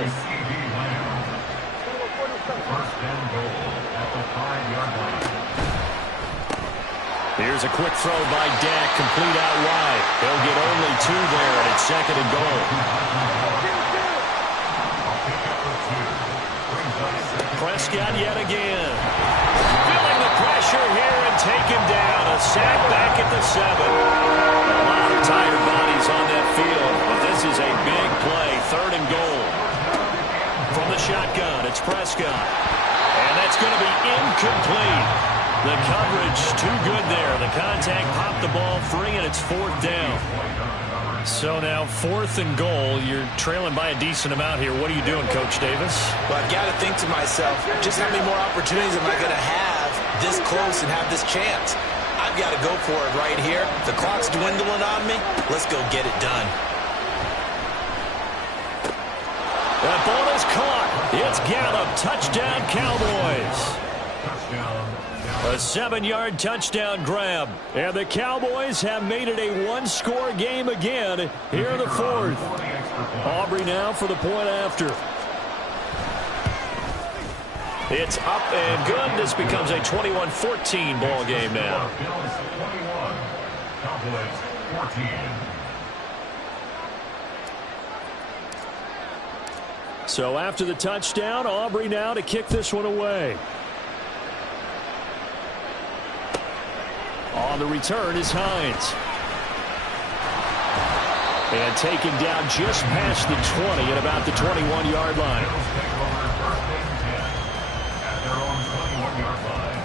1st and goal at the 5-yard line. Here's a quick throw by Dak, complete out wide. They'll get only 2 there, and it's 2nd and goal. Prescott yet again. Feeling the pressure here and taken down. A sack back at the 7. A lot of tired bodies on that field, but this is a big play. 3rd and goal. From the shotgun, it's Prescott. And that's going to be incomplete. The coverage too good there. The contact popped the ball free, and it's 4th down. So now 4th and goal. You're trailing by a decent amount here. What are you doing, Coach Davis? Well, I've got to think to myself, just how many more opportunities am I going to have this close and have this chance? I've got to go for it right here. The clock's dwindling on me. Let's go get it done. That ball is caught. It's Gallup. Touchdown, Cowboys. A 7-yard touchdown grab. And the Cowboys have made it a 1-score game again here in the 4th. Aubrey now for the point after. It's up and good. This becomes a 21-14 ball game now. Bills 21, Cowboys 14. So after the touchdown, Aubrey now to kick this one away. On the return is Hines. And taken down just past the 20 at about the 21-yard line. At their own 21-yard line.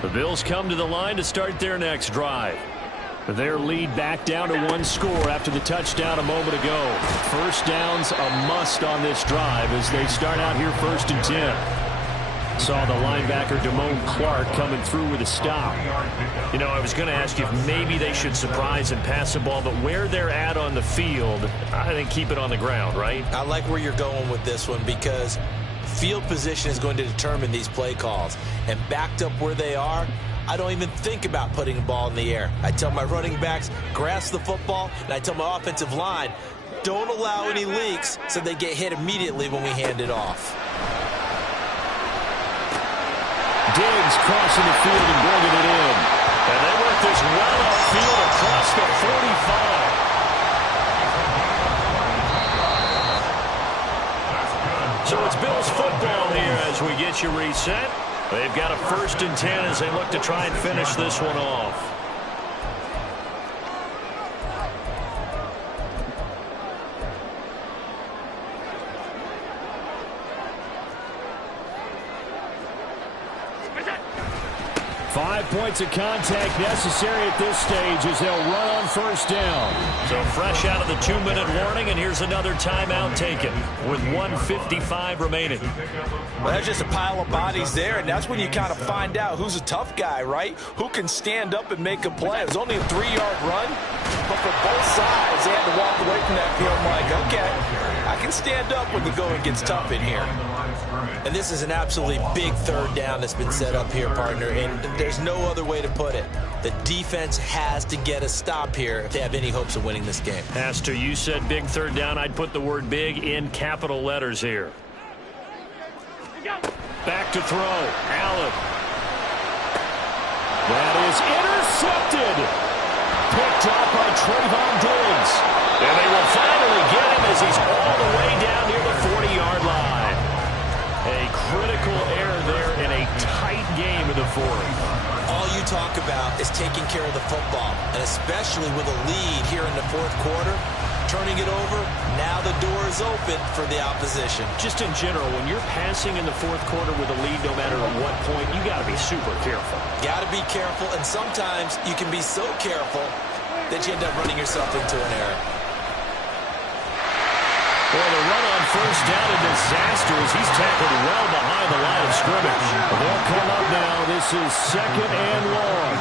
The Bills come to the line to start their next drive. Their lead back down to 1 score after the touchdown a moment ago. 1st down's a must on this drive as they start out here 1st and 10. Saw the linebacker Damone Clark coming through with a stop. You know, I was going to ask you if maybe they should surprise and pass the ball, but where they're at on the field, I think keep it on the ground, right? I like where you're going with this one because field position is going to determine these play calls. And backed up where they are, I don't even think about putting the ball in the air. I tell my running backs, grasp the football, and I tell my offensive line, don't allow any leaks so they get hit immediately when we hand it off. Diggs crossing the field and bringing it in. And they work this well upfield across the 45. So it's Bills football here as we get you reset. They've got a 1st and 10 as they look to try and finish this one off. Points of contact necessary at this stage as they'll run on 1st down. So fresh out of the 2-minute warning, and here's another timeout taken with 1:55 remaining. Well, that's just a pile of bodies there, and that's when you kind of find out who's a tough guy, right? Who can stand up and make a play. It was only a 3-yard run, but for both sides, they had to walk away from that field like, okay, I can stand up when the going gets tough in here. And this is an absolutely big 3rd down that's been set up here, partner, and there's no other way to put it. The defense has to get a stop here if they have any hopes of winning this game. Has to. You said big 3rd down. I'd put the word big in capital letters here. Back to throw. Allen. That is intercepted. Picked up by Trayvon Diggs. And they will finally get him as he's all the way down near the 40-yard line. A critical error there in a tight game in the 4th. All you talk about is taking care of the football, and especially with a lead here in the 4th quarter, turning it over, now the door is open for the opposition. Just in general, when you're passing in the 4th quarter with a lead, no matter at what point, you got to be super careful. Got to be careful, and sometimes you can be so careful that you end up running yourself into an error. Well, the run on 1st down, a disaster as he's tackled well behind the line of scrimmage. They'll come up now. This is 2nd and long.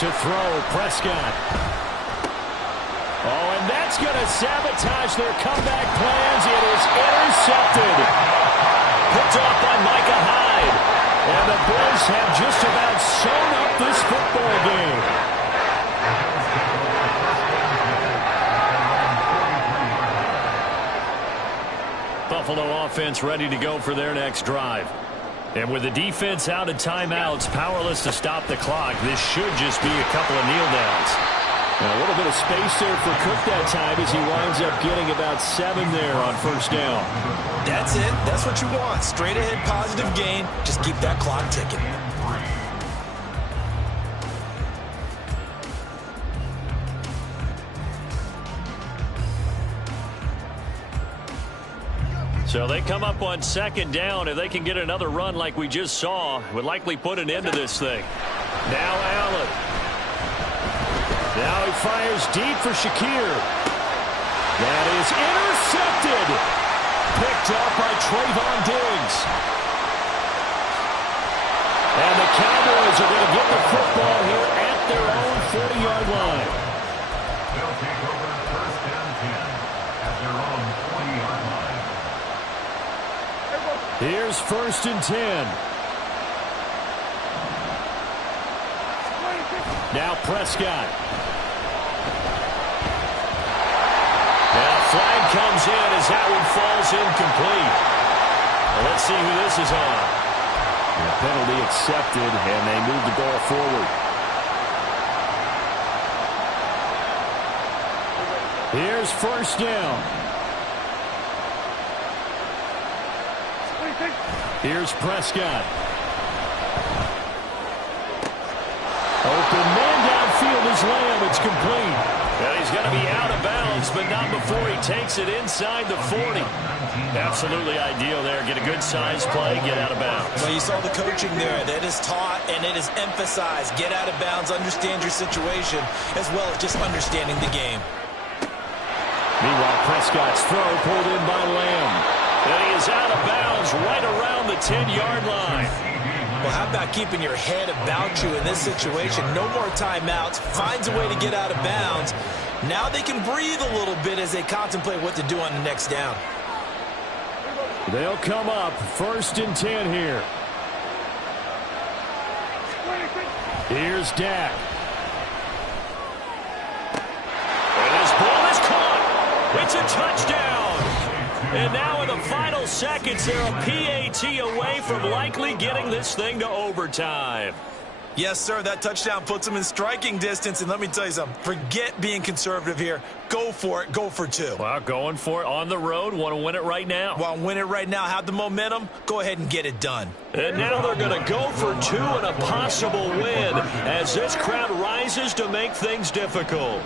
To throw, Prescott. Oh, and that's going to sabotage their comeback plans. It is intercepted. Picked off by Micah Hyde. And the Bills have just about sewn up this football game. Buffalo offense ready to go for their next drive. And with the defense out of timeouts, powerless to stop the clock, this should just be a couple of kneel downs. And a little bit of space there for Cook that time as he winds up getting about 7 there on 1st down. That's it. That's what you want. Straight ahead positive gain. Just keep that clock ticking. So they come up on 2nd down. If they can get another run like we just saw, would likely put an end to this thing. Now Allen. Now he fires deep for Shakir. That is intercepted. Picked up by Trayvon Diggs. And the Cowboys are going to get the football here at their own 40-yard line. They'll take over 1st and 10 at their own 40-yard line. Here's 1st and 10. Now Prescott. And a flag comes in as that one falls incomplete. Well, let's see who this is on. And a penalty accepted, and they move the ball forward. Here's 1st down. Here's Prescott. Open man downfield is Lamb. It's complete. And he's going to be out of bounds, but not before he takes it inside the 40. Absolutely ideal there. Get a good size play, get out of bounds. Well, you saw the coaching there. That is taught and it is emphasized. Get out of bounds, understand your situation, as well as just understanding the game. Meanwhile, Prescott's throw pulled in by Lamb. And he is out of bounds right around the 10-yard line. Well, how about keeping your head about you in this situation? No more timeouts. Finds a way to get out of bounds. Now they can breathe a little bit as they contemplate what to do on the next down. They'll come up 1st and 10 here. Here's Dak. And his ball is caught. It's a touchdown. And now in the final seconds, they're a PAT away from likely getting this thing to overtime. Yes, sir, that touchdown puts them in striking distance. And let me tell you something, forget being conservative here. Go for it. Go for 2. Well, going for it on the road. Want to win it right now. Well, win it right now. Have the momentum. Go ahead and get it done. And now they're going to go for 2 and a possible win as this crowd rises to make things difficult.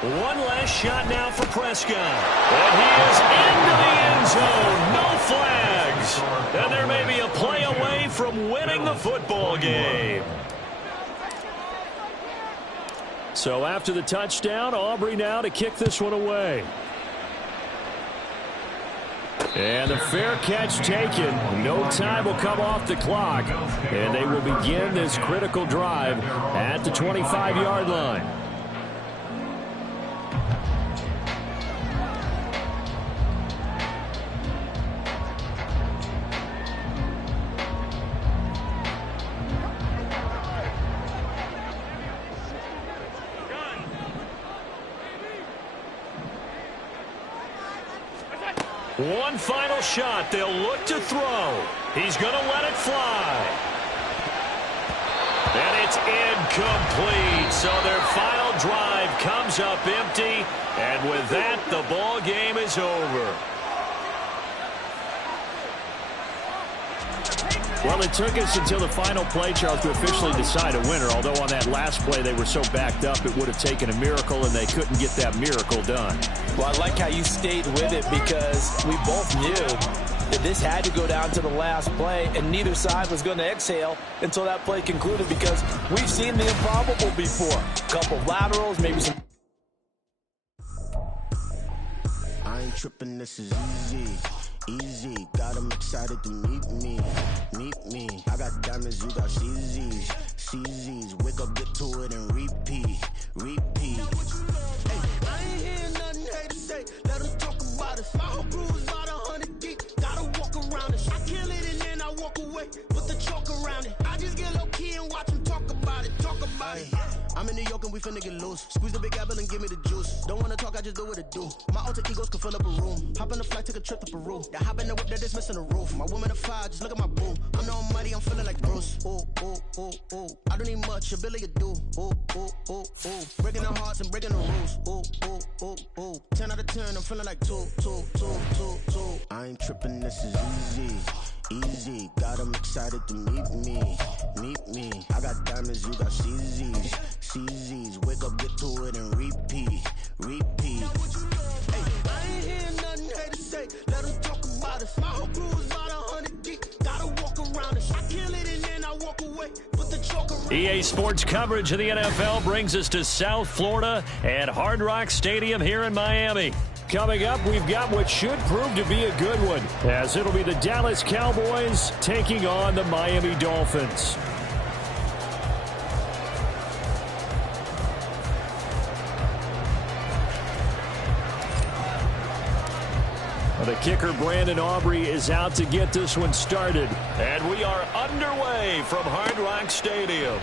One last shot now for Prescott. And he is into the end zone. No flags. And there may be a play away from winning the football game. So after the touchdown, Aubrey now to kick this one away. And the fair catch taken. No time will come off the clock. And they will begin this critical drive at the 25-yard line. One final shot. They'll look to throw. He's going to let it fly. And it's incomplete. So their final drive comes up empty. And with that, the ball game is over. Well, it took us until the final play, Charles, to officially decide a winner. Although on that last play they were so backed up, it would have taken a miracle, and they couldn't get that miracle done. Well, I like how you stayed with it because we both knew that this had to go down to the last play, and neither side was going to exhale until that play concluded because we've seen the improbable before. A couple of laterals, maybe some. I ain't tripping, this is easy. Easy, got them excited to meet me. I got diamonds, you got CZs. Wake up, get to it, and repeat. Hey, I ain't hearing nothing hate to say. Let them talk about us. My whole crew is about 100 deep. Gotta walk around it. I kill it and then I walk away. Put the chalk around it. I just get low key and watch them talk about it. I'm in New York and we finna get loose. Squeeze the big apple and give me the juice. Don't wanna talk, I just do what it do. My alter egos can fill up a room. Hop on the flight, take a trip to Peru. That hop in the whip that is missing the roof. My woman a fire, just look at my boo. I'm no money, I'm feeling like Bruce. Ooh. I don't need much, ability to do. Ooh. Breaking the hearts and breaking the rules. Ooh. 10 out of 10, I'm feeling like 2. I ain't tripping, this is easy. Got them excited to meet me. I got diamonds, you got CZs. Wake up, get to it, and repeat. Hey, I ain't hearing nothing hate to say. Let them talk about us. My whole crew is about 100 deep. Gotta walk around us. I kill it and then I walk away. Put the chalk around. EA Sports coverage of the NFL brings us to South Florida at Hard Rock Stadium here in Miami. Coming up, we've got what should prove to be a good one, as it'll be the Dallas Cowboys taking on the Miami Dolphins. The kicker, Brandon Aubrey, is out to get this one started. And we are underway from Hard Rock Stadium.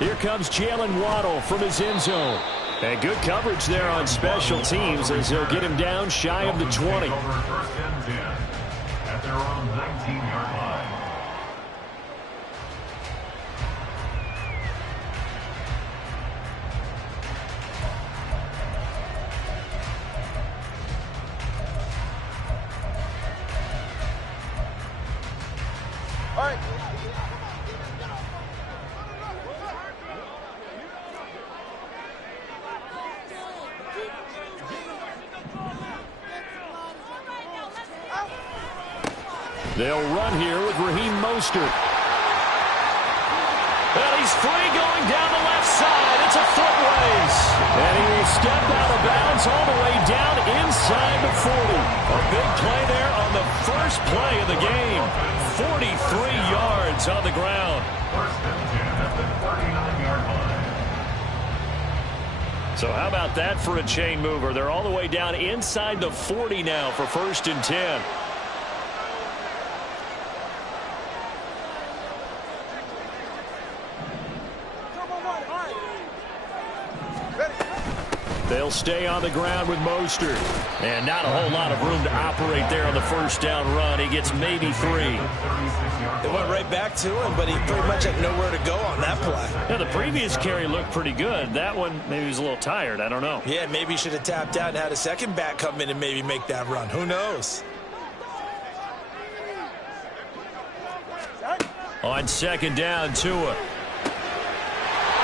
Here comes Jalen Waddle from his end zone. And good coverage there on special teams as they'll get him down shy of the 20. First and 10 at their own 19-yard line. All right. They'll run here with Raheem Mostert. And he's free going down the left side. It's a foot race. And he will step out of bounds all the way down inside the 40. A big play there on the first play of the game. 43 yards on the ground. First and 10 at the 39-yard line. So how about that for a chain mover? They're all the way down inside the 40 now for first and 10. They'll stay on the ground with Mostert. And not a whole lot of room to operate there on the first down run. He gets maybe 3. They went right back to him, but he pretty much had nowhere to go on that play. Yeah, the previous carry looked pretty good. That one, maybe he was a little tired. I don't know. Yeah, maybe he should have tapped out and had a second back come in and maybe make that run. Who knows? On second down, Tua.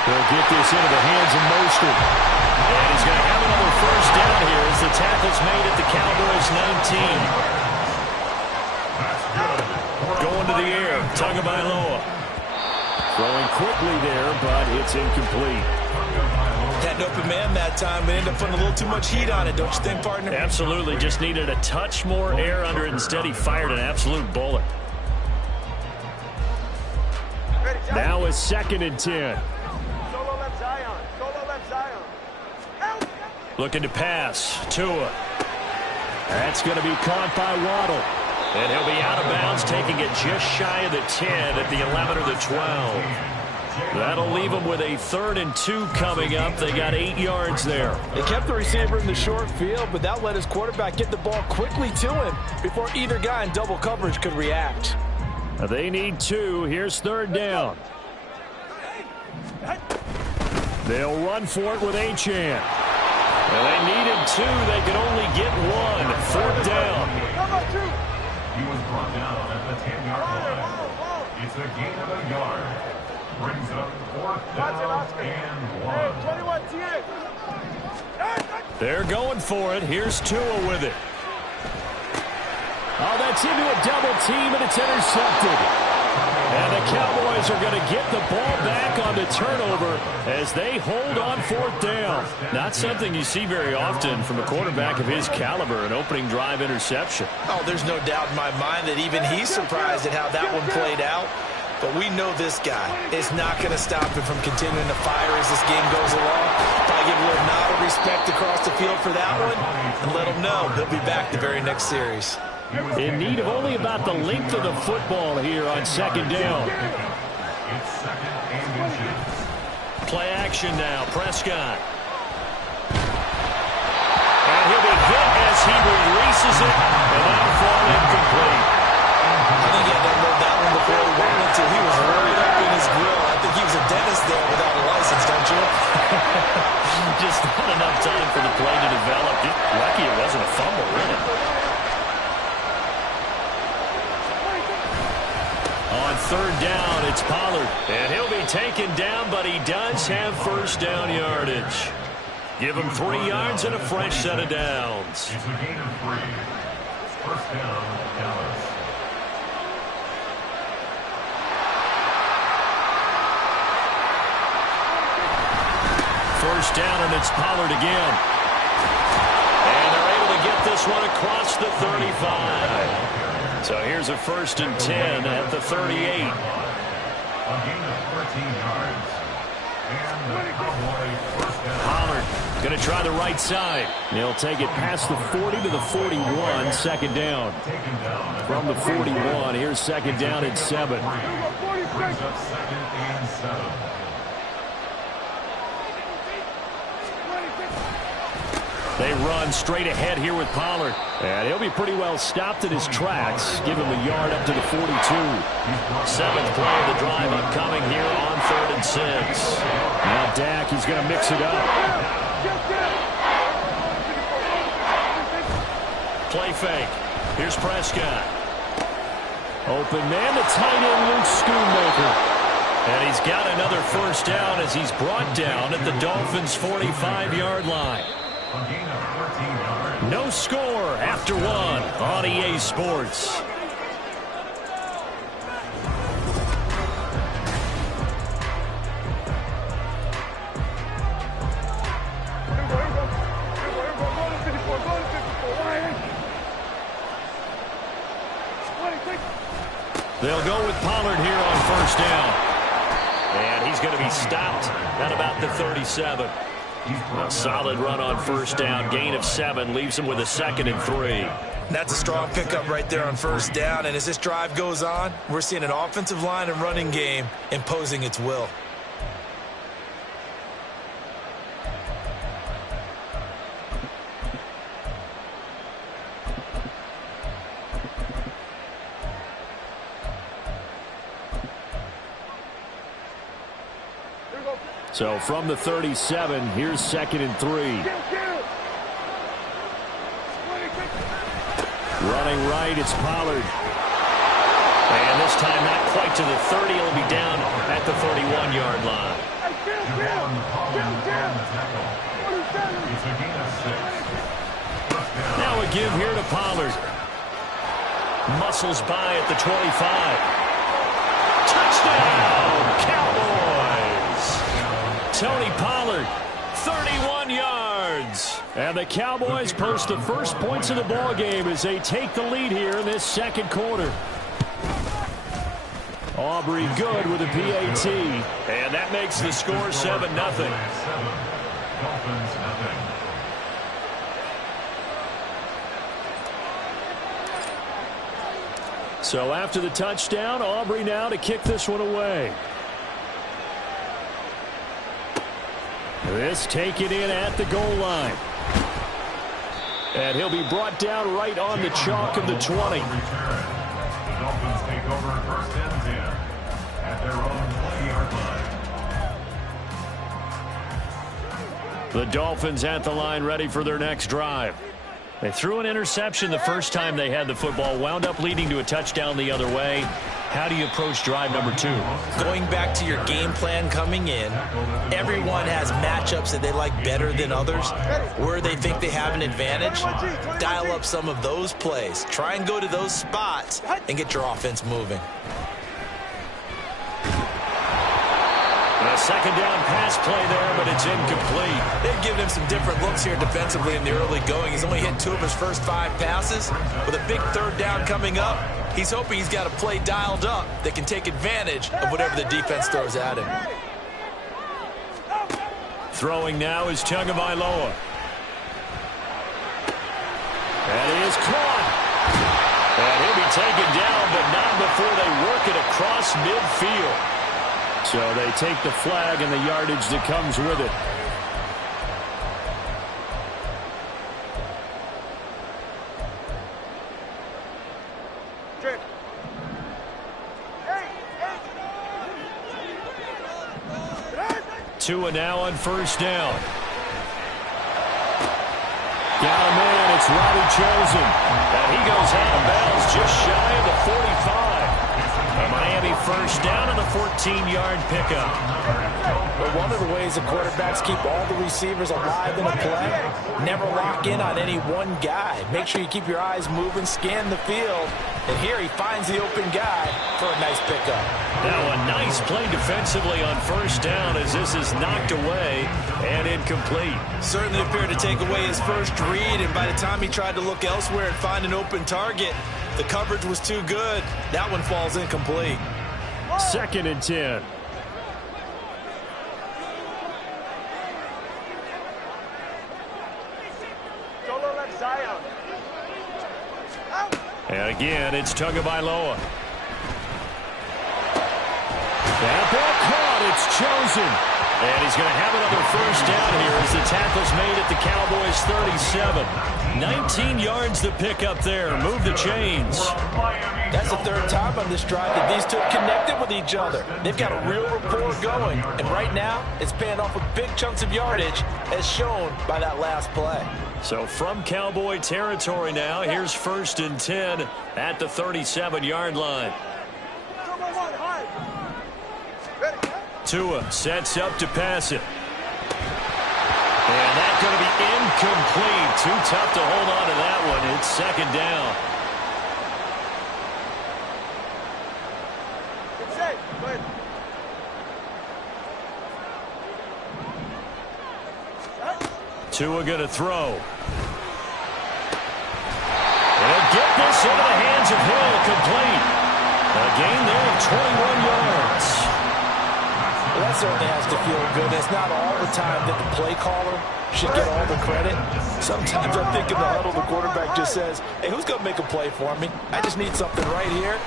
He'll get this into the hands of Mostert. And he's going to have another first down here as the tackle's made at the Cowboys' 19. Going to the air, Tagovailoa. Throwing quickly there, but it's incomplete. Had an open man that time, but ended up putting a little too much heat on it, don't you think, partner? Absolutely, just needed a touch more air under it. Instead, he fired an absolute bullet. Now is second and 10. Looking to pass. Tua. That's going to be caught by Waddle. And he'll be out of bounds, taking it just shy of the 10 at the 11 or the 12. That'll leave them with a 3rd and 2 coming up. They got 8 yards there. They kept the receiver in the short field, but that let his quarterback get the ball quickly to him before either guy in double coverage could react. They need 2. Here's 3rd down. They'll run for it with Achane. Well, they needed 2. They could only get 1. 4th down. He was brought down at the 10-yard line. It's a gain of a yard. Brings up 4th down and 1. They're going for it. Here's Tua with it. Oh, that's into a double team, and it's intercepted. And the Cowboys are going to get the ball back on the turnover as they hold on 4th down. Not something you see very often from a quarterback of his caliber, an opening drive interception. Oh, there's no doubt in my mind that even he's surprised at how that one played out. But we know this guy is not going to stop him from continuing to fire as this game goes along. Probably give a little nod of respect across the field for that one and let him know he'll be back the very next series. In need of only about the length of the football here on second down. Play action now. Prescott. And he'll be hit as he releases it, and that'll fall incomplete. I think he had to unload that one before he went into. He was right up in his grill. I think he was a dentist there without a license, don't you? Just not enough time for the play to develop. Lucky it wasn't a fumble, really. On 3rd down, it's Pollard. And he'll be taken down, but he does have first down yardage. Give him 3 yards and a fresh set of downs. It's a gain of 3. First down, Dallas. First down, and it's Pollard again. And they're able to get this one across the 35. So here's a 1st and 10 at the 38. A gain of 13 yards. And the Cowboy first down. Pollard going to try the right side. He'll take it past the 40 to the 41. Second down. From the 41, here's second down and 7. Brings up 2nd and 7. They run straight ahead here with Pollard. And he'll be pretty well stopped in his tracks. Give him a yard up to the 42. 7th play of the drive upcoming here on 3rd and 6. Now Dak, he's going to mix it up. Play fake. Here's Prescott. Open man, the tight end Luke Schoonmaker. And he's got another first down as he's brought down at the Dolphins' 45-yard line. No score after 1 on EA Sports. They'll go with Pollard here on first down. And he's going to be stopped at about the 37. A solid run on first down. Gain of 7 leaves him with a 2nd and 3. That's a strong pickup right there on first down. And as this drive goes on, we're seeing an offensive line and running game imposing its will. So from the 37, here's 2nd and 3. Running right, it's Pollard. And this time not quite to the 30. He'll be down at the 31-yard line. Now a give here to Pollard. Muscles by at the 25. Touchdown, Cowboys! Tony Pollard, 31 yards. And the Cowboys post the first points of the ball game as they take the lead here in this second quarter. Aubrey good with a PAT. And that makes the score 7-0. So after the touchdown, Aubrey now to kick this one away. This taken in at the goal line. And he'll be brought down right on the chalk of the 20. The Dolphins take over first and 10 at their own 20-yard line. The Dolphins at the line ready for their next drive. They threw an interception the first time they had the football, wound up leading to a touchdown the other way. How do you approach drive number 2? Going back to your game plan coming in, everyone has matchups that they like better than others. Where they think they have an advantage, dial up some of those plays. Try and go to those spots and get your offense moving. A second down pass play there, but it's incomplete. They've given him some different looks here defensively in the early going. He's only hit 2 of his first 5 passes. With a big third down coming up, he's hoping he's got a play dialed up that can take advantage of whatever the defense throws at him. Throwing now is Tagovailoa. And he is caught. And he'll be taken down, but not before they work it across midfield. So they take the flag and the yardage that comes with it. Tua now on first down. Got him in. It's Robbie Chosen. And he goes out of bounds just shy of the 45. A Miami first down and a 14-yard pickup. Well, one of the ways the quarterbacks keep all the receivers alive in a play, never lock in on any one guy. Make sure you keep your eyes moving, scan the field. And here he finds the open guy for a nice pickup. Now a nice play defensively on first down as this is knocked away and incomplete. Certainly appeared to take away his first read, and by the time he tried to look elsewhere and find an open target, the coverage was too good. That one falls incomplete. 2nd and 10. And again, it's Tagovailoa. That ball caught. It's Chosen. And he's going to have another first down here as the tackle's made at the Cowboys' 37. 19 yards to pick up there. Move the chains. That's the 3rd time on this drive that these two have connected with each other. They've got a real rapport going. And right now, it's paying off with big chunks of yardage as shown by that last play. So from Cowboy territory now, here's 1st and 10 at the 37-yard line. Tua sets up to pass it. And that's going to be incomplete. Too tough to hold on to that one. It's 2nd down. Tua going to throw. And he'll get this into the hands of Hill, complete. A gain there of 21 yards. Well, that certainly has to feel good. It's not all the time that the play caller should get all the credit. Sometimes I think in the huddle, the quarterback just says, hey, who's going to make a play for me? I just need something right here.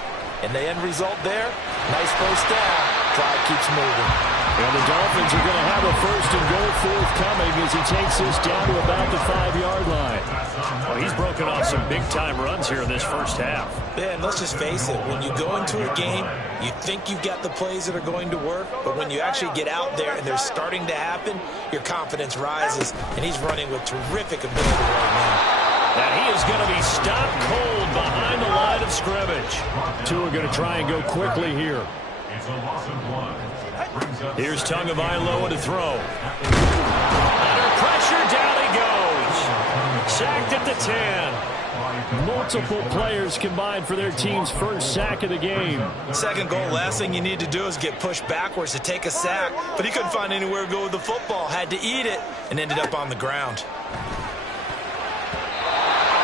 And the end result there, nice first down. Drive keeps moving. And the Dolphins are going to have a first and goal forthcoming as he takes this down to about the 5-yard line. Well, he's broken off some big-time runs here in this first half. Yeah, and let's just face it. When you go into a game, you think you've got the plays that are going to work, but when you actually get out there and they're starting to happen, your confidence rises, and he's running with terrific ability right now. And he is going to be stopped cold behind the line of scrimmage. Two are going to try and go quickly here. It's a loss of 1. Here's Tagovailoa to throw. Under pressure, down he goes. Sacked at the 10. Multiple players combined for their team's first sack of the game. Second goal, last thing you need to do is get pushed backwards to take a sack. But he couldn't find anywhere to go with the football. Had to eat it and ended up on the ground.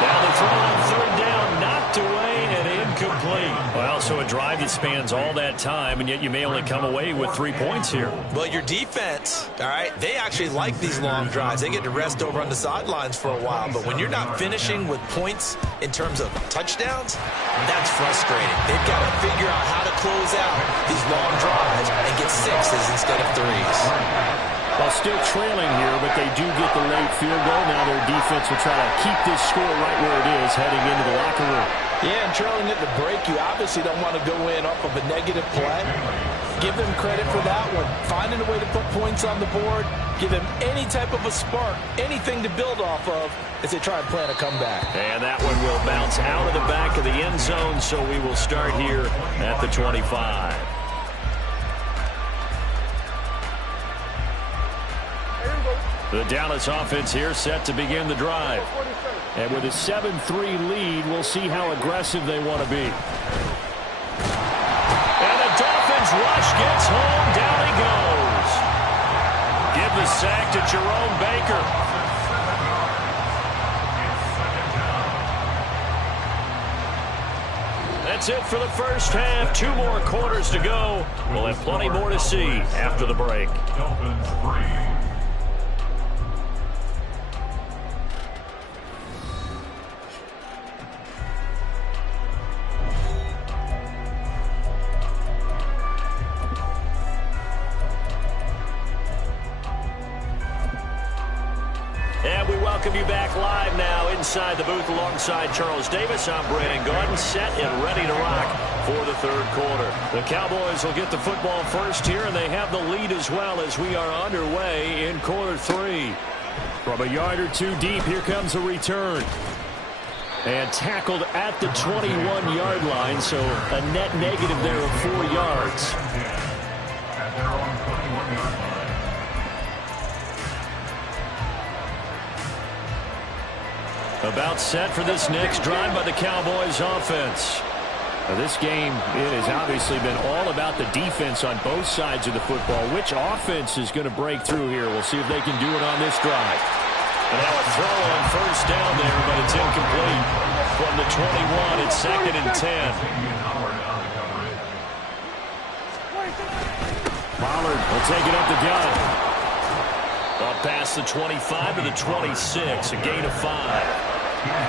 Now the throw on third down, knocked away and incomplete. Well, so a drive that spans all that time, and yet you may only come away with 3 points here. Well, your defense, all right, they actually like these long drives. They get to rest over on the sidelines for a while. But when you're not finishing with points in terms of touchdowns, that's frustrating. They've got to figure out how to close out these long drives and get 6s instead of 3s. Well, still trailing here, but they do get the late field goal. Now their defense will try to keep this score right where it is heading into the locker room. Yeah, and trailing at the break, you obviously don't want to go in off of a negative play. Give them credit for that one. Finding a way to put points on the board, give them any type of a spark, anything to build off of as they try and plan a comeback. And that one will bounce out of the back of the end zone, so we will start here at the 25. The Dallas offense here set to begin the drive. And with a 7-3 lead, we'll see how aggressive they want to be. And the Dolphins rush gets home. Down he goes. Give the sack to Jerome Baker. That's it for the first half. 2 more quarters to go. We'll have plenty more to see after the break. Dolphins 3. And we welcome you back live now inside the booth alongside Charles Davis. I'm Brandon Gordon, set and ready to rock for the third quarter. The Cowboys will get the football first here, and they have the lead as well as we are underway in quarter 3. From a yard or 2 deep, here comes a return. And tackled at the 21-yard line, so a net negative there of 4 yards. At their own 21-yard line. About set for this next drive by the Cowboys offense. Now this game, it has obviously been all about the defense on both sides of the football. Which offense is going to break through here? We'll see if they can do it on this drive. And now a throw on first down there, but it's incomplete. From the 21, it's 2nd and 10. Pollard will take it up the gut. Up past the 25 to the 26, a gain of 5.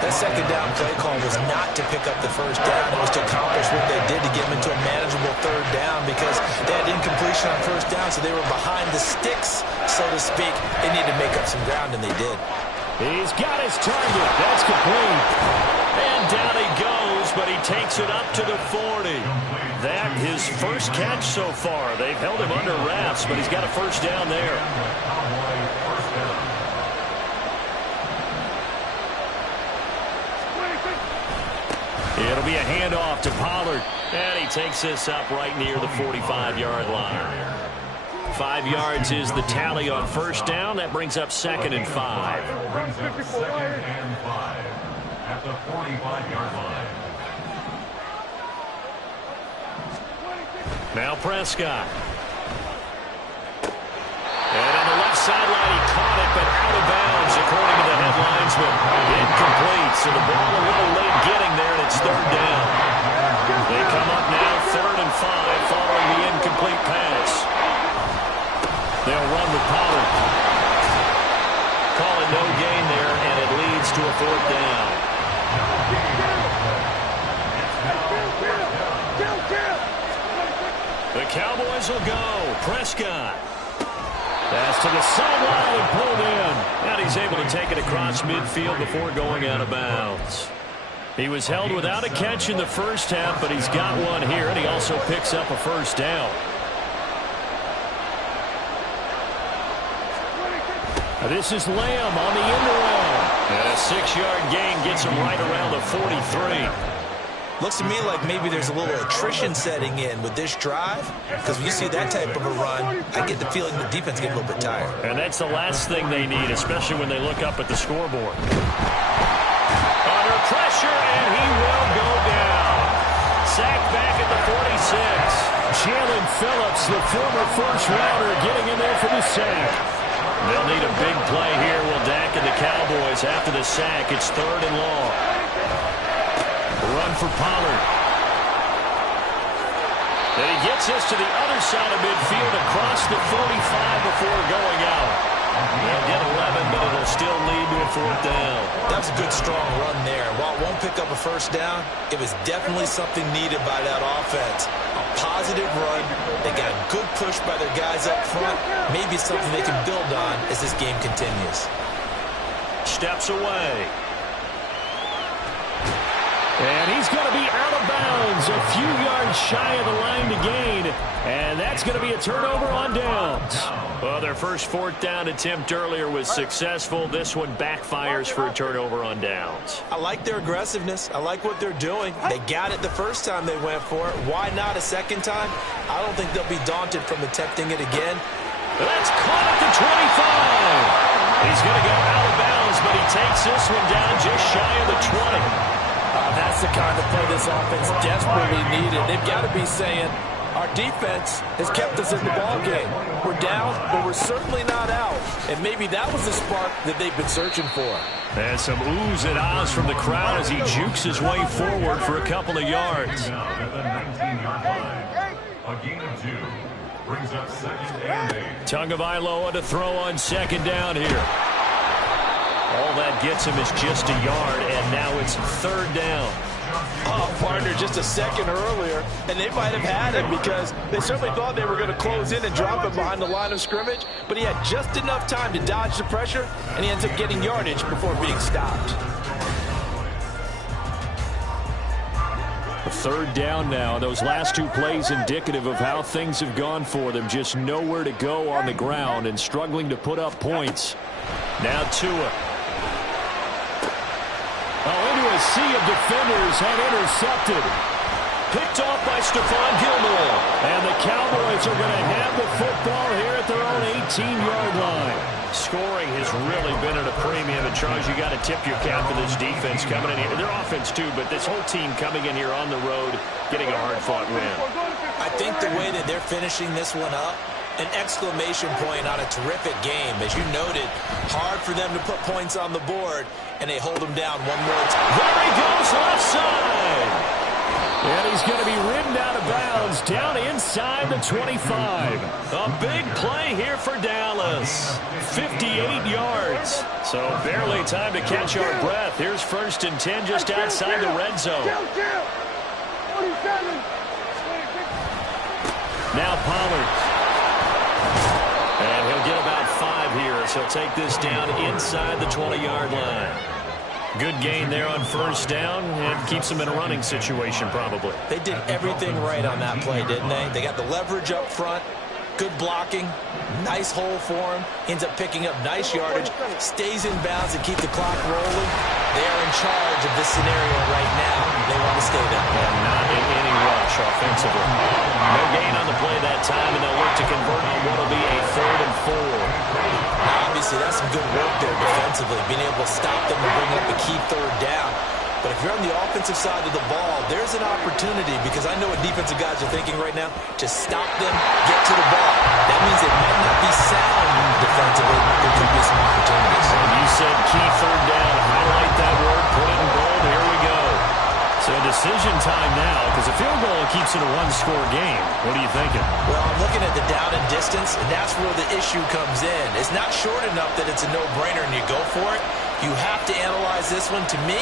That second down play call was not to pick up the first down. It was to accomplish what they did to get them into a manageable third down because they had incompletion on first down, so they were behind the sticks, so to speak. They needed to make up some ground, and they did. He's got his target. That's complete. And down he goes, but he takes it up to the 40. That his first catch so far. They've held him under wraps, but he's got a first down there. It'll be a handoff to Pollard, and he takes this up right near the 45-yard line. 5 yards is the tally on first down. That brings up 2nd and 5. Brings up 2nd and 5 at the 45-yard line. Now Prescott. And on the left sideline, he caught it, but out of bounds, according to the headlines, but incomplete. So the ball a little late getting there, and it's third down. They come up now 3rd and 5 following the incomplete pass. They'll run with Pollard. Call it no gain there, and it leads to a 4th down. The Cowboys will go. Prescott. Pass to the sideline and pulled in. And he's able to take it across midfield before going out of bounds. He was held without a catch in the first half, but he's got one here, and he also picks up a 1st down. This is Lamb on the end around. And a 6-yard gain gets him right around the 43. Looks to me like maybe there's a little attrition setting in with this drive, because when you see that type of a run, I get the feeling the defense gets a little bit tired. And that's the last thing they need, especially when they look up at the scoreboard. Under pressure, and he will go down. Sacked back at the 46. Jalen Phillips, the former first-rounder, getting in there for the sack. They'll need a big play here. Will Dak and the Cowboys after the sack. It's 3rd and long. Run for Pollard. And he gets us to the other side of midfield across the 45 before going out. They'll get 11, but it'll still lead to a 4th down. That was a good, strong run there. While it won't pick up a 1st down, it was definitely something needed by that offense. A positive run. They got a good push by their guys up front. Maybe something they can build on as this game continues. Steps away. And he's going to be out of bounds, a few yards shy of the line to gain. And that's going to be a turnover on downs. Well, their first 4th down attempt earlier was successful. This one backfires for a turnover on downs. I like their aggressiveness. I like what they're doing. They got it the first time they went for it. Why not a second time? I don't think they'll be daunted from attempting it again. That's caught at the 25. He's going to go out of bounds, but he takes this one down just shy of the 20. That's the kind of play this offense desperately needed. They've got to be saying, our defense has kept us in the ballgame. We're down, but we're certainly not out. And maybe that was the spark that they've been searching for. And some oohs and ahs from the crowd as he jukes his way forward for a couple of yards. At the 19-yard line. A gain of 2 brings up 2nd and 8. Tagovailoa to throw on 2nd down here. All that gets him is just a yard, and now it's 3rd down. Oh, partner, just a second earlier, and they might have had him because they certainly thought they were going to close in and drop him behind the line of scrimmage, but he had just enough time to dodge the pressure, and he ends up getting yardage before being stopped. 3rd down now. Those last 2 plays indicative of how things have gone for them. Just nowhere to go on the ground and struggling to put up points. Now Tua. Into a sea of defenders and intercepted. Picked off by Stephon Gilmore. And the Cowboys are going to have the football here at their own 18-yard line. Scoring has really been at a premium. And, Charles, you got to tip your cap to this defense coming in here. Their offense, too, but this whole team coming in here on the road, getting a hard-fought win. I think the way that they're finishing this one up, an exclamation point on a terrific game. As you noted, hard for them to put points on the board, and they hold them down one more time. There he goes, left side. And he's going to be ridden out of bounds down inside the 25. A big play here for Dallas. 58 yards. So barely time to catch our breath. Here's 1st and 10 just outside the red zone. Now Pollard. And he'll get about 5 here, so he'll take this down inside the 20-yard line. Good gain there on 1st down, and keeps them in a running situation probably. They did everything right on that play, didn't they? They got the leverage up front, good blocking, nice hole for him, ends up picking up nice yardage, stays in bounds and keep the clock rolling. They are in charge of this scenario right now. They want to stay there. And not in any rush offensively. No gain on the play that time, and they'll look to convert on what will be a 3rd and 4. Now, obviously, that's some good work there defensively, being able to stop them and bring up a key 3rd down. But if you're on the offensive side of the ball, there's an opportunity, because I know what defensive guys are thinking right now, to stop them, get to the ball. That means it might not be sound defensively, but there could be some opportunities. And you said key 3rd down. Highlight that word, put it in bold. Here we go. So to decision time now because a field goal keeps it a one-score game. What are you thinking? Well, I'm looking at the down and distance, and that's where the issue comes in. It's not short enough that it's a no-brainer and you go for it. You have to analyze this one. To me,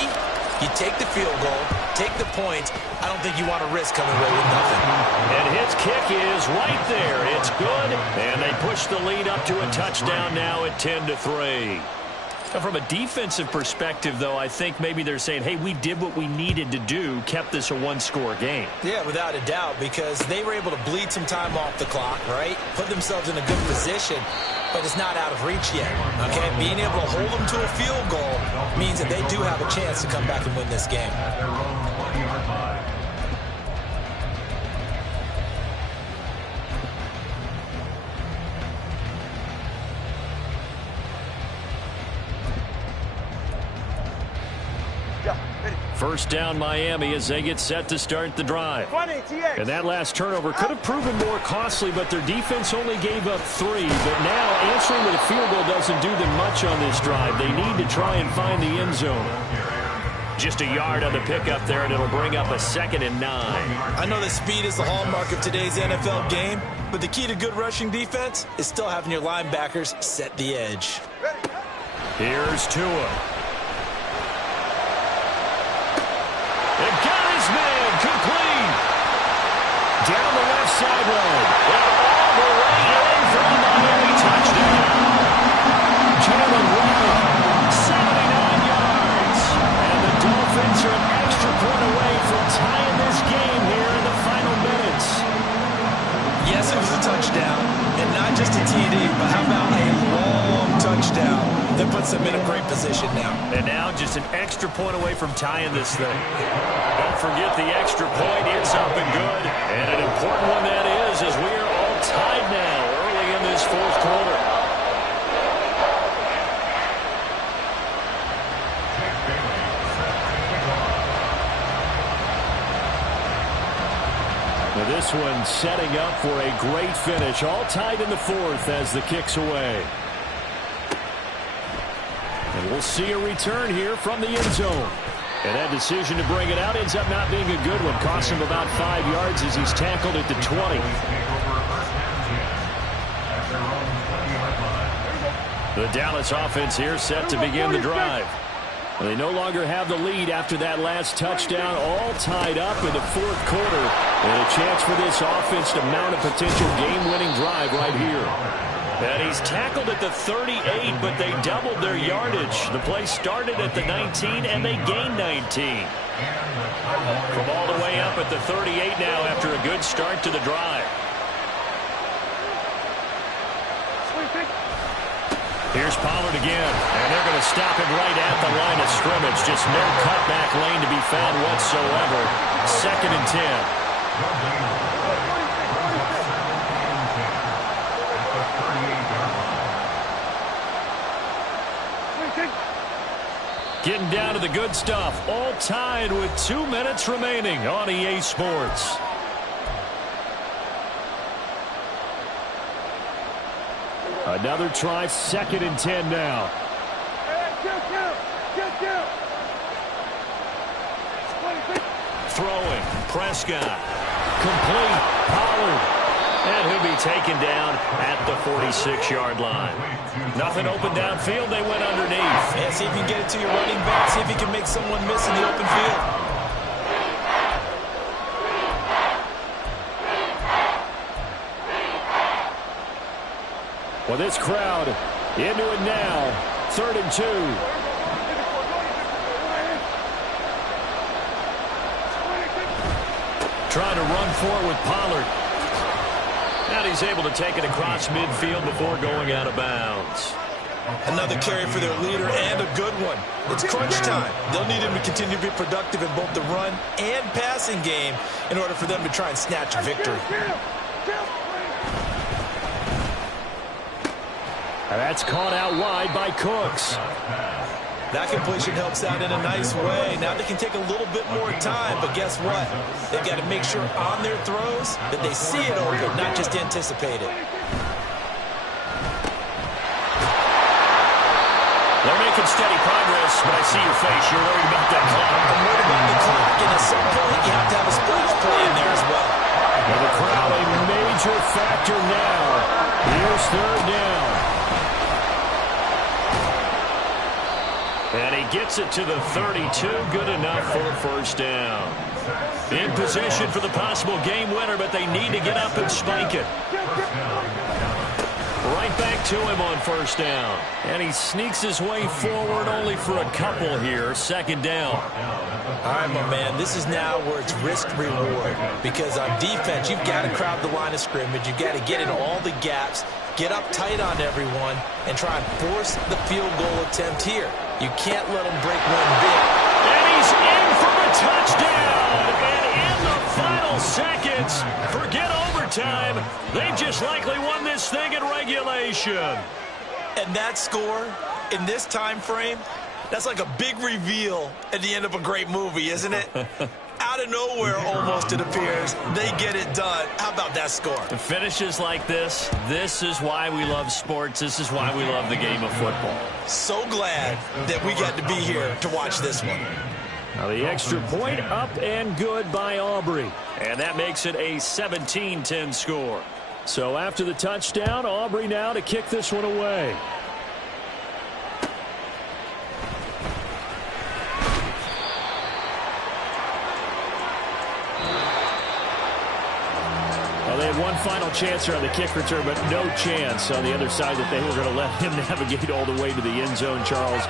you take the field goal, take the points. I don't think you want to risk coming away with nothing. And his kick is right there. It's good, and they push the lead up to a touchdown now at 10-3. Now, from a defensive perspective, though, I think maybe they're saying, hey, we did what we needed to do, kept this a one-score game. Yeah, without a doubt, because they were able to bleed some time off the clock, right? Put themselves in a good position, but it's not out of reach yet, okay? Being able to hold them to a field goal means that they do have a chance to come back and win this game. First down Miami as they get set to start the drive. And that last turnover could have proven more costly, but their defense only gave up 3. But now answering with a field goal doesn't do them much on this drive. They need to try and find the end zone. Just a yard on the pickup there, and it'll bring up a 2nd and 9. I know that speed is the hallmark of today's NFL game, but the key to good rushing defense is still having your linebackers set the edge. Here's Tua. And got his man complete. Down the left sideline. And all the way in for a Miami touchdown. Jalen Waddle, 79 yards. And the Dolphins are an extra point away from tying this game here in the final minutes. Yes, it was a touchdown, and not just a TD, but how about a long touchdown that puts them in a great position now. And now just an extra point away from tying this thing. Don't forget the extra point. It's up and good. And an important one that is, as we are all tied now early in this fourth quarter. Now this one setting up for a great finish. All tied in the fourth as the kick's away. And we'll see a return here from the end zone. And that decision to bring it out ends up not being a good one. Costs him about 5 yards as he's tackled at the 20. The Dallas offense here set to begin the drive. They no longer have the lead after that last touchdown, all tied up in the fourth quarter. And a chance for this offense to mount a potential game-winning drive right here. And he's tackled at the 38, but they doubled their yardage. The play started at the 19, and they gained 19. From all the way up at the 38 now after a good start to the drive. Here's Pollard again, and they're going to stop it right at the line of scrimmage. Just no cutback lane to be found whatsoever. 2nd and 10. Getting down to the good stuff. All tied with 2 minutes remaining on EA Sports. Another try, 2nd and 10 now. Throwing, Prescott. Complete, Pollard. And he'll be taken down at the 46-yard line. Nothing open downfield, they went underneath. Yeah, see if you can get it to your running back. See if you can make someone miss in the open field. Well, this crowd into it now. 3rd and 2. Trying to run forward with Pollard. And he's able to take it across midfield before going out of bounds. Another carry for their leader and a good one. It's crunch time. They'll need him to continue to be productive in both the run and passing game in order for them to try and snatch a victory. And that's caught out wide by Cooks. That completion helps out in a nice way. Now they can take a little bit more time, but guess what? They've got to make sure on their throws that they see it open, not just anticipate it. They're making making steady progress, but I see your face. You're worried about that clock. I'm worried about the clock, and at some point, you have to have a splash play in there as well. Well, the crowd a major factor now. Here's third down. And he gets it to the 32. Good enough for a first down. In position for the possible game winner, but they need to get up and spike it. Right back to him on first down. And he sneaks his way forward only for a couple here. Second down. All right, my man, this is now where it's risk-reward. Because on defense, you've got to crowd the line of scrimmage. You've got to get in all the gaps, get up tight on everyone, and try and force the field goal attempt here. You can't let them break one big. And he's in for a touchdown. And in the final seconds, forget overtime. They've just likely won this thing in regulation. And that score in this time frame, that's like a big reveal at the end of a great movie, isn't it? Out of nowhere, almost, it appears, they get it done. How about that score? The finishes like this is why we love sports. This is why we love the game of football. So glad that we got to be here to watch this one. Now the extra point up and good by Aubrey. And that makes it a 17-10 score. So after the touchdown, Aubrey now to kick this one away. Well, they had one final chance here on the kick return, but no chance on the other side that they were going to let him navigate all the way to the end zone, Charles.